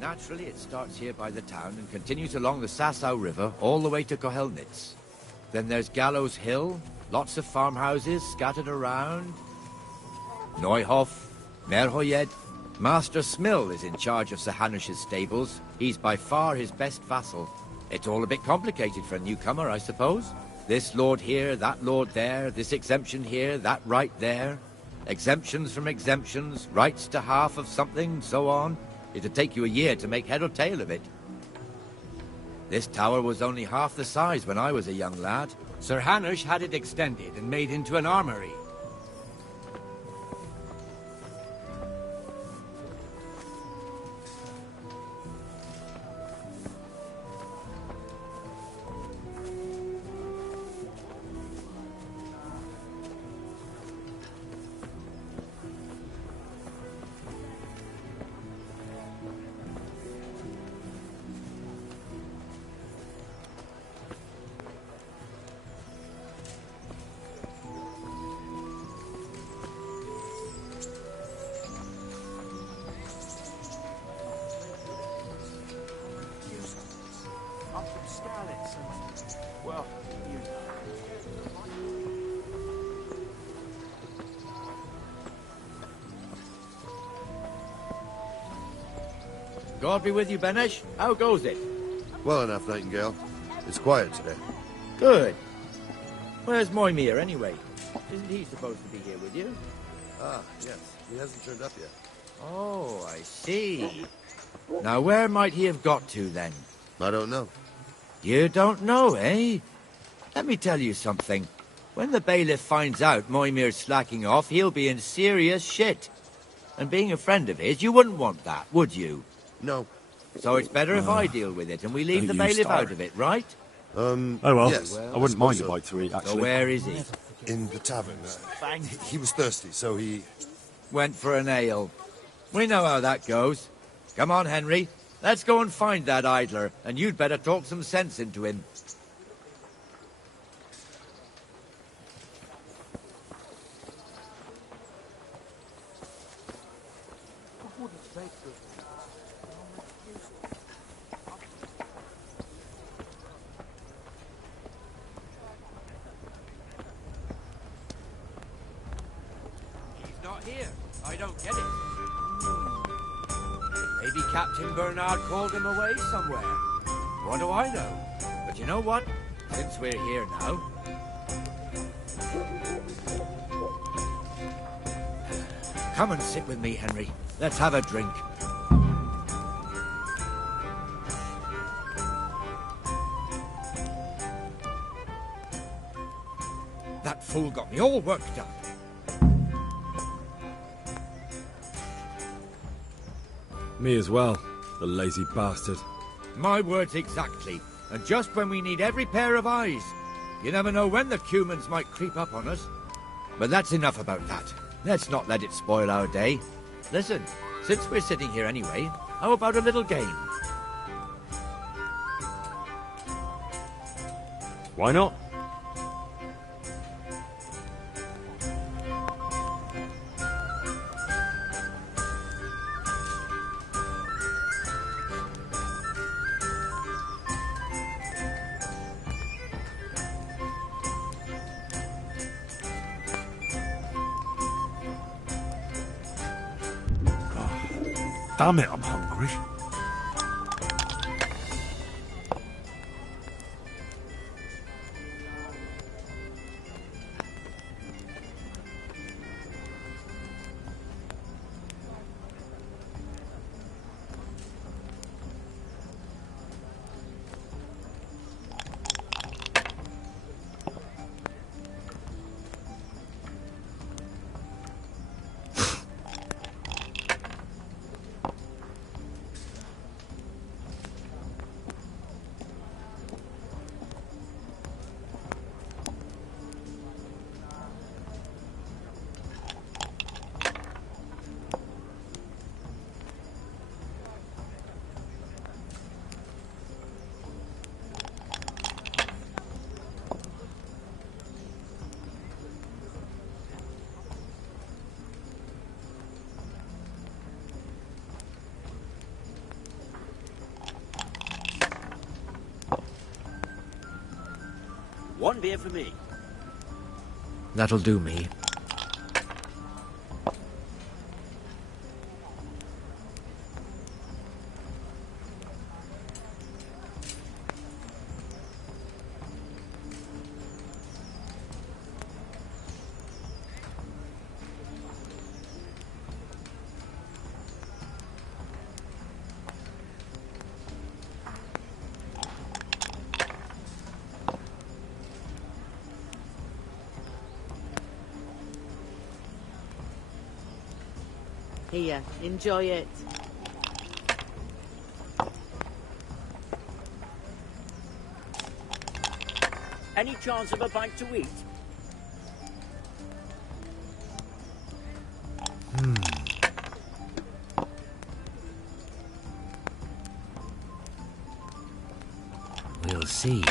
Naturally, it starts here by the town and continues along the Sasau River all the way to Kohelnitz. Then there's Gallows Hill, lots of farmhouses scattered around. Neuhof, Merhoyed. Master Smill is in charge of Sir Hanush's stables. He's by far his best vassal. It's all a bit complicated for a newcomer, I suppose. This lord here, that lord there, this exemption here, that right there. Exemptions from exemptions, rights to half of something, so on. It'd take you a year to make head or tail of it. This tower was only half the size when I was a young lad. Sir Hanush had it extended and made into an armory. I'm from Skalitz, and, well, you know. God be with you, Benesh. How goes it? Well enough, Nightingale. It's quiet today. Good. Where's Moimir, anyway? Isn't he supposed to be here with you? Ah, yes. He hasn't turned up yet. Oh, I see. Now, where might he have got to, then? I don't know. You don't know, eh? Let me tell you something. When the bailiff finds out Moimir's slacking off, he'll be in serious shit. And being a friend of his, you wouldn't want that, would you? No. So it's better if I deal with it, and we leave the bailiff out of it, right? Oh well, yes. I wouldn't mind a bite to eat, actually. So where is he? In the tavern. He was thirsty, so he... Went for an ale. We know how that goes. Come on, Henry. Let's go and find that idler, and you'd better talk some sense into him. He's not here. I don't get it. Maybe Captain Bernard called him away somewhere. What do I know? But you know what? Since we're here now... Come and sit with me, Henry. Let's have a drink. That fool got me all worked up. Me as well, the lazy bastard. My words exactly. And just when we need every pair of eyes. You never know when the Cumans might creep up on us. But that's enough about that. Let's not let it spoil our day. Listen, since we're sitting here anyway, how about a little game? Why not? Damn it, I'm hungry. One beer for me. That'll do me. Here, enjoy it. Any chance of a bite to eat? We'll see.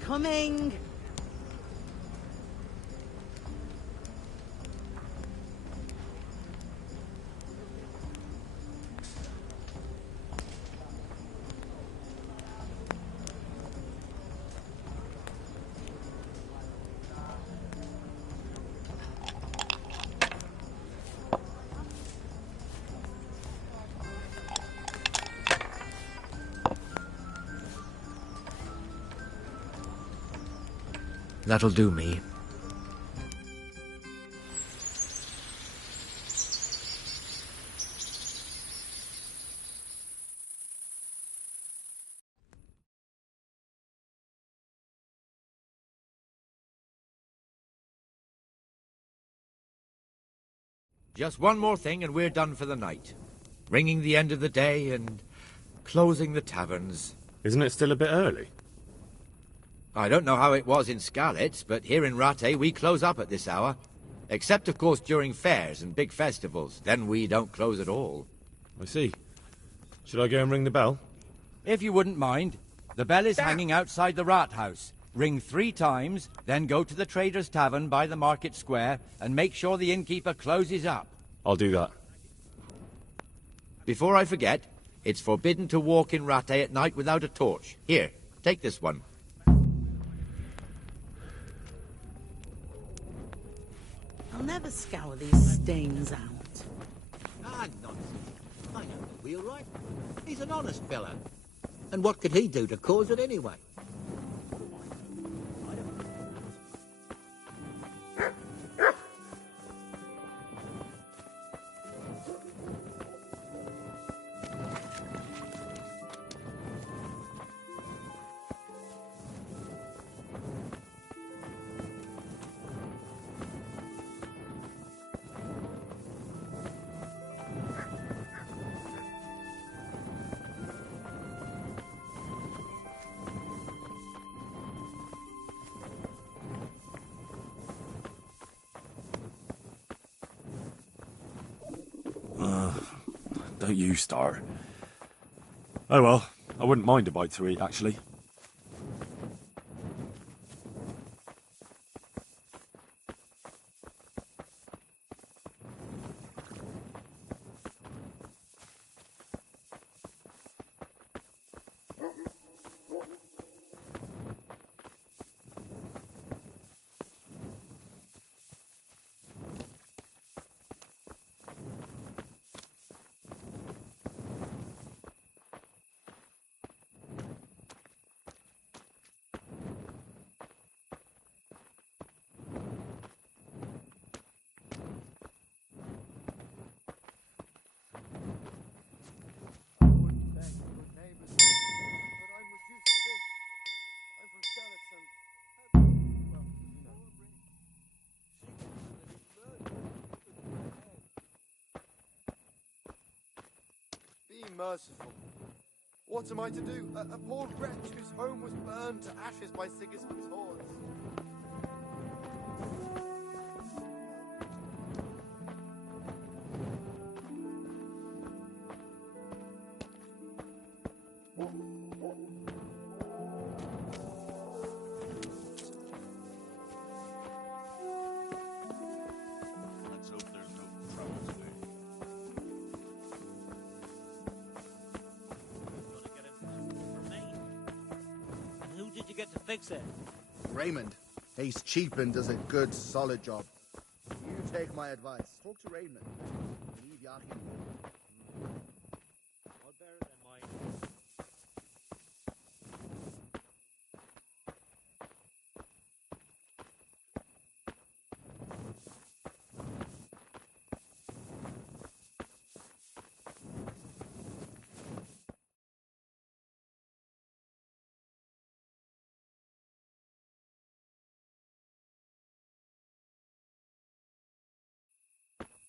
Coming. That'll do me. Just one more thing and we're done for the night. Ringing the end of the day and closing the taverns. Isn't it still a bit early? I don't know how it was in Skalitz, but here in Rattay we close up at this hour. Except, of course, during fairs and big festivals. Then we don't close at all. I see. Should I go and ring the bell? If you wouldn't mind. The bell is hanging outside the Rathouse. Ring 3 times, then go to the Trader's Tavern by the Market Square and make sure the innkeeper closes up. I'll do that. Before I forget, it's forbidden to walk in Rattay at night without a torch. Here, take this one. I'll never scour these stains out. Ah, nonsense. I know the wheelwright. He's an honest fella. And what could he do to cause it anyway? Don't you start. Oh well, I wouldn't mind a bite to eat, actually. merciful. What am I to do? A poor wretch whose home was burned to ashes by Sigismund's hordes. Let's hope there's no trouble today. And who did you get to fix it? Raymond. He's cheap and does a good, solid job. You take my advice. Talk to Raymond. Leave Joachim. I'll bear it in mind.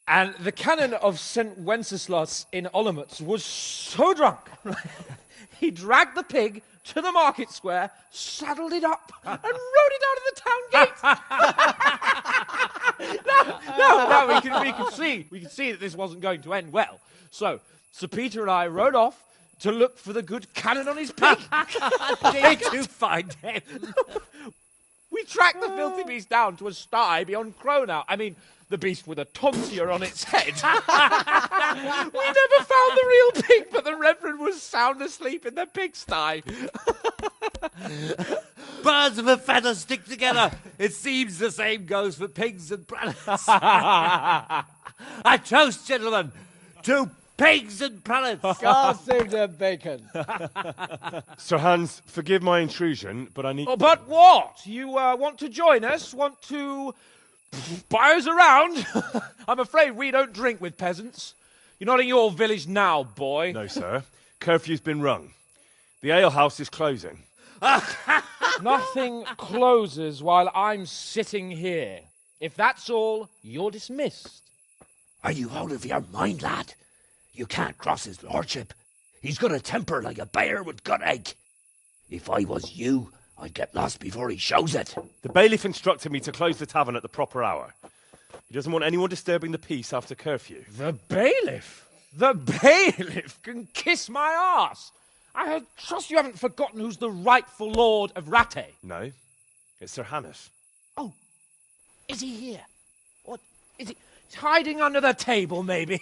And the canon of St. Wenceslas in Olomouc was so drunk, he dragged the pig to the market square, saddled it up, and rode it out of the town gate. No, we can see that this wasn't going to end well. So, Sir Peter and I rode off to look for the good canon on his pig. Did you find him? We tracked the filthy beast down to a sty beyond Cronau. I mean, the beast with a tonsure on its head. We never found the real pig, but the Reverend was sound asleep in the pigsty. Birds of a feather stick together. It seems the same goes for pigs and prelates. I toast, gentlemen, to pigs and prelates. God save their bacon. Sir Hans, forgive my intrusion, but I need... Oh, but what? You want to join us? Want to buy us around? I'm afraid we don't drink with peasants. You're not in your village now, boy. No, sir. Curfew's been rung. The alehouse is closing. Nothing closes while I'm sitting here. If that's all, you're dismissed. Are you out of your mind, lad? You can't cross his lordship. He's got a temper like a bear with gut ache. If I was you, I'd get lost before he shows it. The bailiff instructed me to close the tavern at the proper hour. He doesn't want anyone disturbing the peace after curfew. The bailiff? The bailiff can kiss my arse. I trust you haven't forgotten who's the rightful lord of Rattay. No, it's Sir Hannes. Oh, is he here? What? Is he hiding under the table, maybe?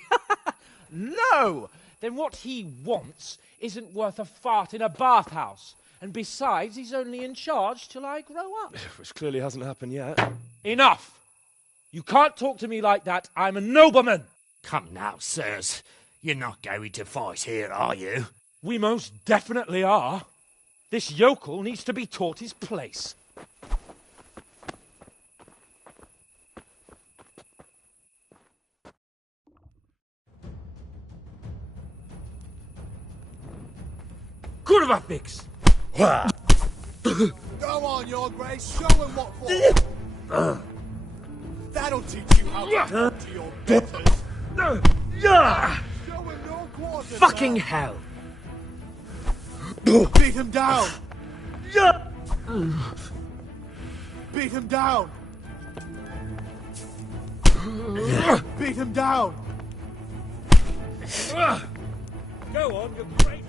No! Then what he wants isn't worth a fart in a bathhouse. And besides, he's only in charge till I grow up. Which clearly hasn't happened yet. Enough! You can't talk to me like that. I'm a nobleman. Come now, sirs. You're not going to fight here, are you? We most definitely are. This yokel needs to be taught his place. Good of a fix. Go on, Your Grace. Show him what for. That'll teach you how to talk to your betters. Show him your quarters. Fucking hell. Beat him down. Beat him down. Beat him down. Go on, you're great.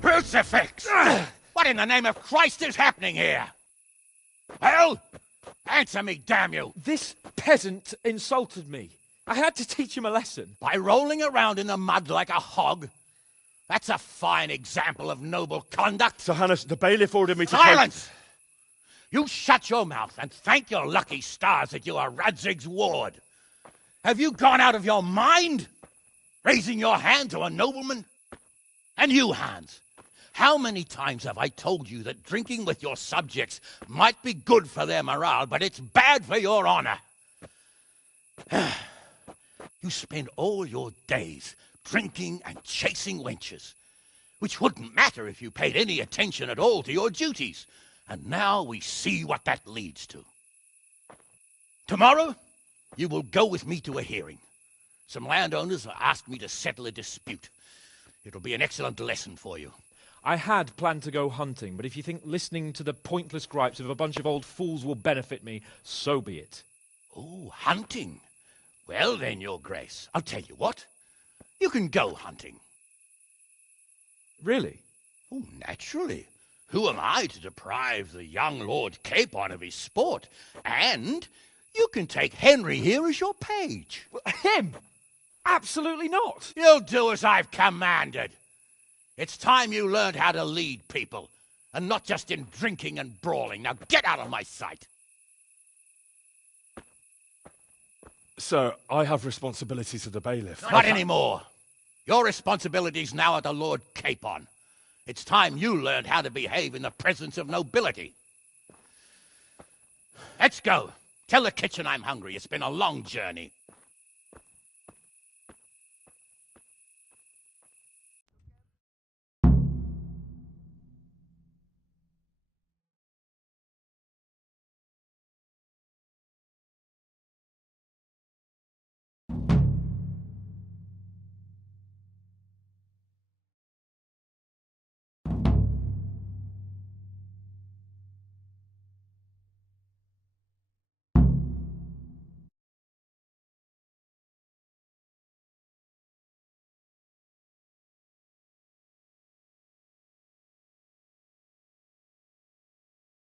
Crucifix! What in the name of Christ is happening here? Well, answer me, damn you! This peasant insulted me. I had to teach him a lesson. By rolling around in the mud like a hog? That's a fine example of noble conduct. Sir Hannes, the bailiff ordered me to... Silence! You shut your mouth and thank your lucky stars that you are Radzig's ward. Have you gone out of your mind? Raising your hand to a nobleman? And you, Hans, how many times have I told you that drinking with your subjects might be good for their morale, but it's bad for your honor? You spend all your days drinking and chasing wenches, which wouldn't matter if you paid any attention at all to your duties. And now we see what that leads to. Tomorrow, you will go with me to a hearing. Some landowners have asked me to settle a dispute. It'll be an excellent lesson for you. I had planned to go hunting, but if you think listening to the pointless gripes of a bunch of old fools will benefit me, so be it. Oh, hunting? Well then, Your Grace, I'll tell you what. You can go hunting. Really? Oh, naturally. Who am I to deprive the young Lord Capon of his sport? And you can take Henry here as your page. Him? Absolutely not. You'll do as I've commanded. It's time you learned how to lead people, and not just in drinking and brawling. Now get out of my sight. Sir, I have responsibilities to the bailiff. Not anymore. Your responsibilities now are the Lord Capon. It's time you learned how to behave in the presence of nobility. Let's go. Tell the kitchen I'm hungry. It's been a long journey.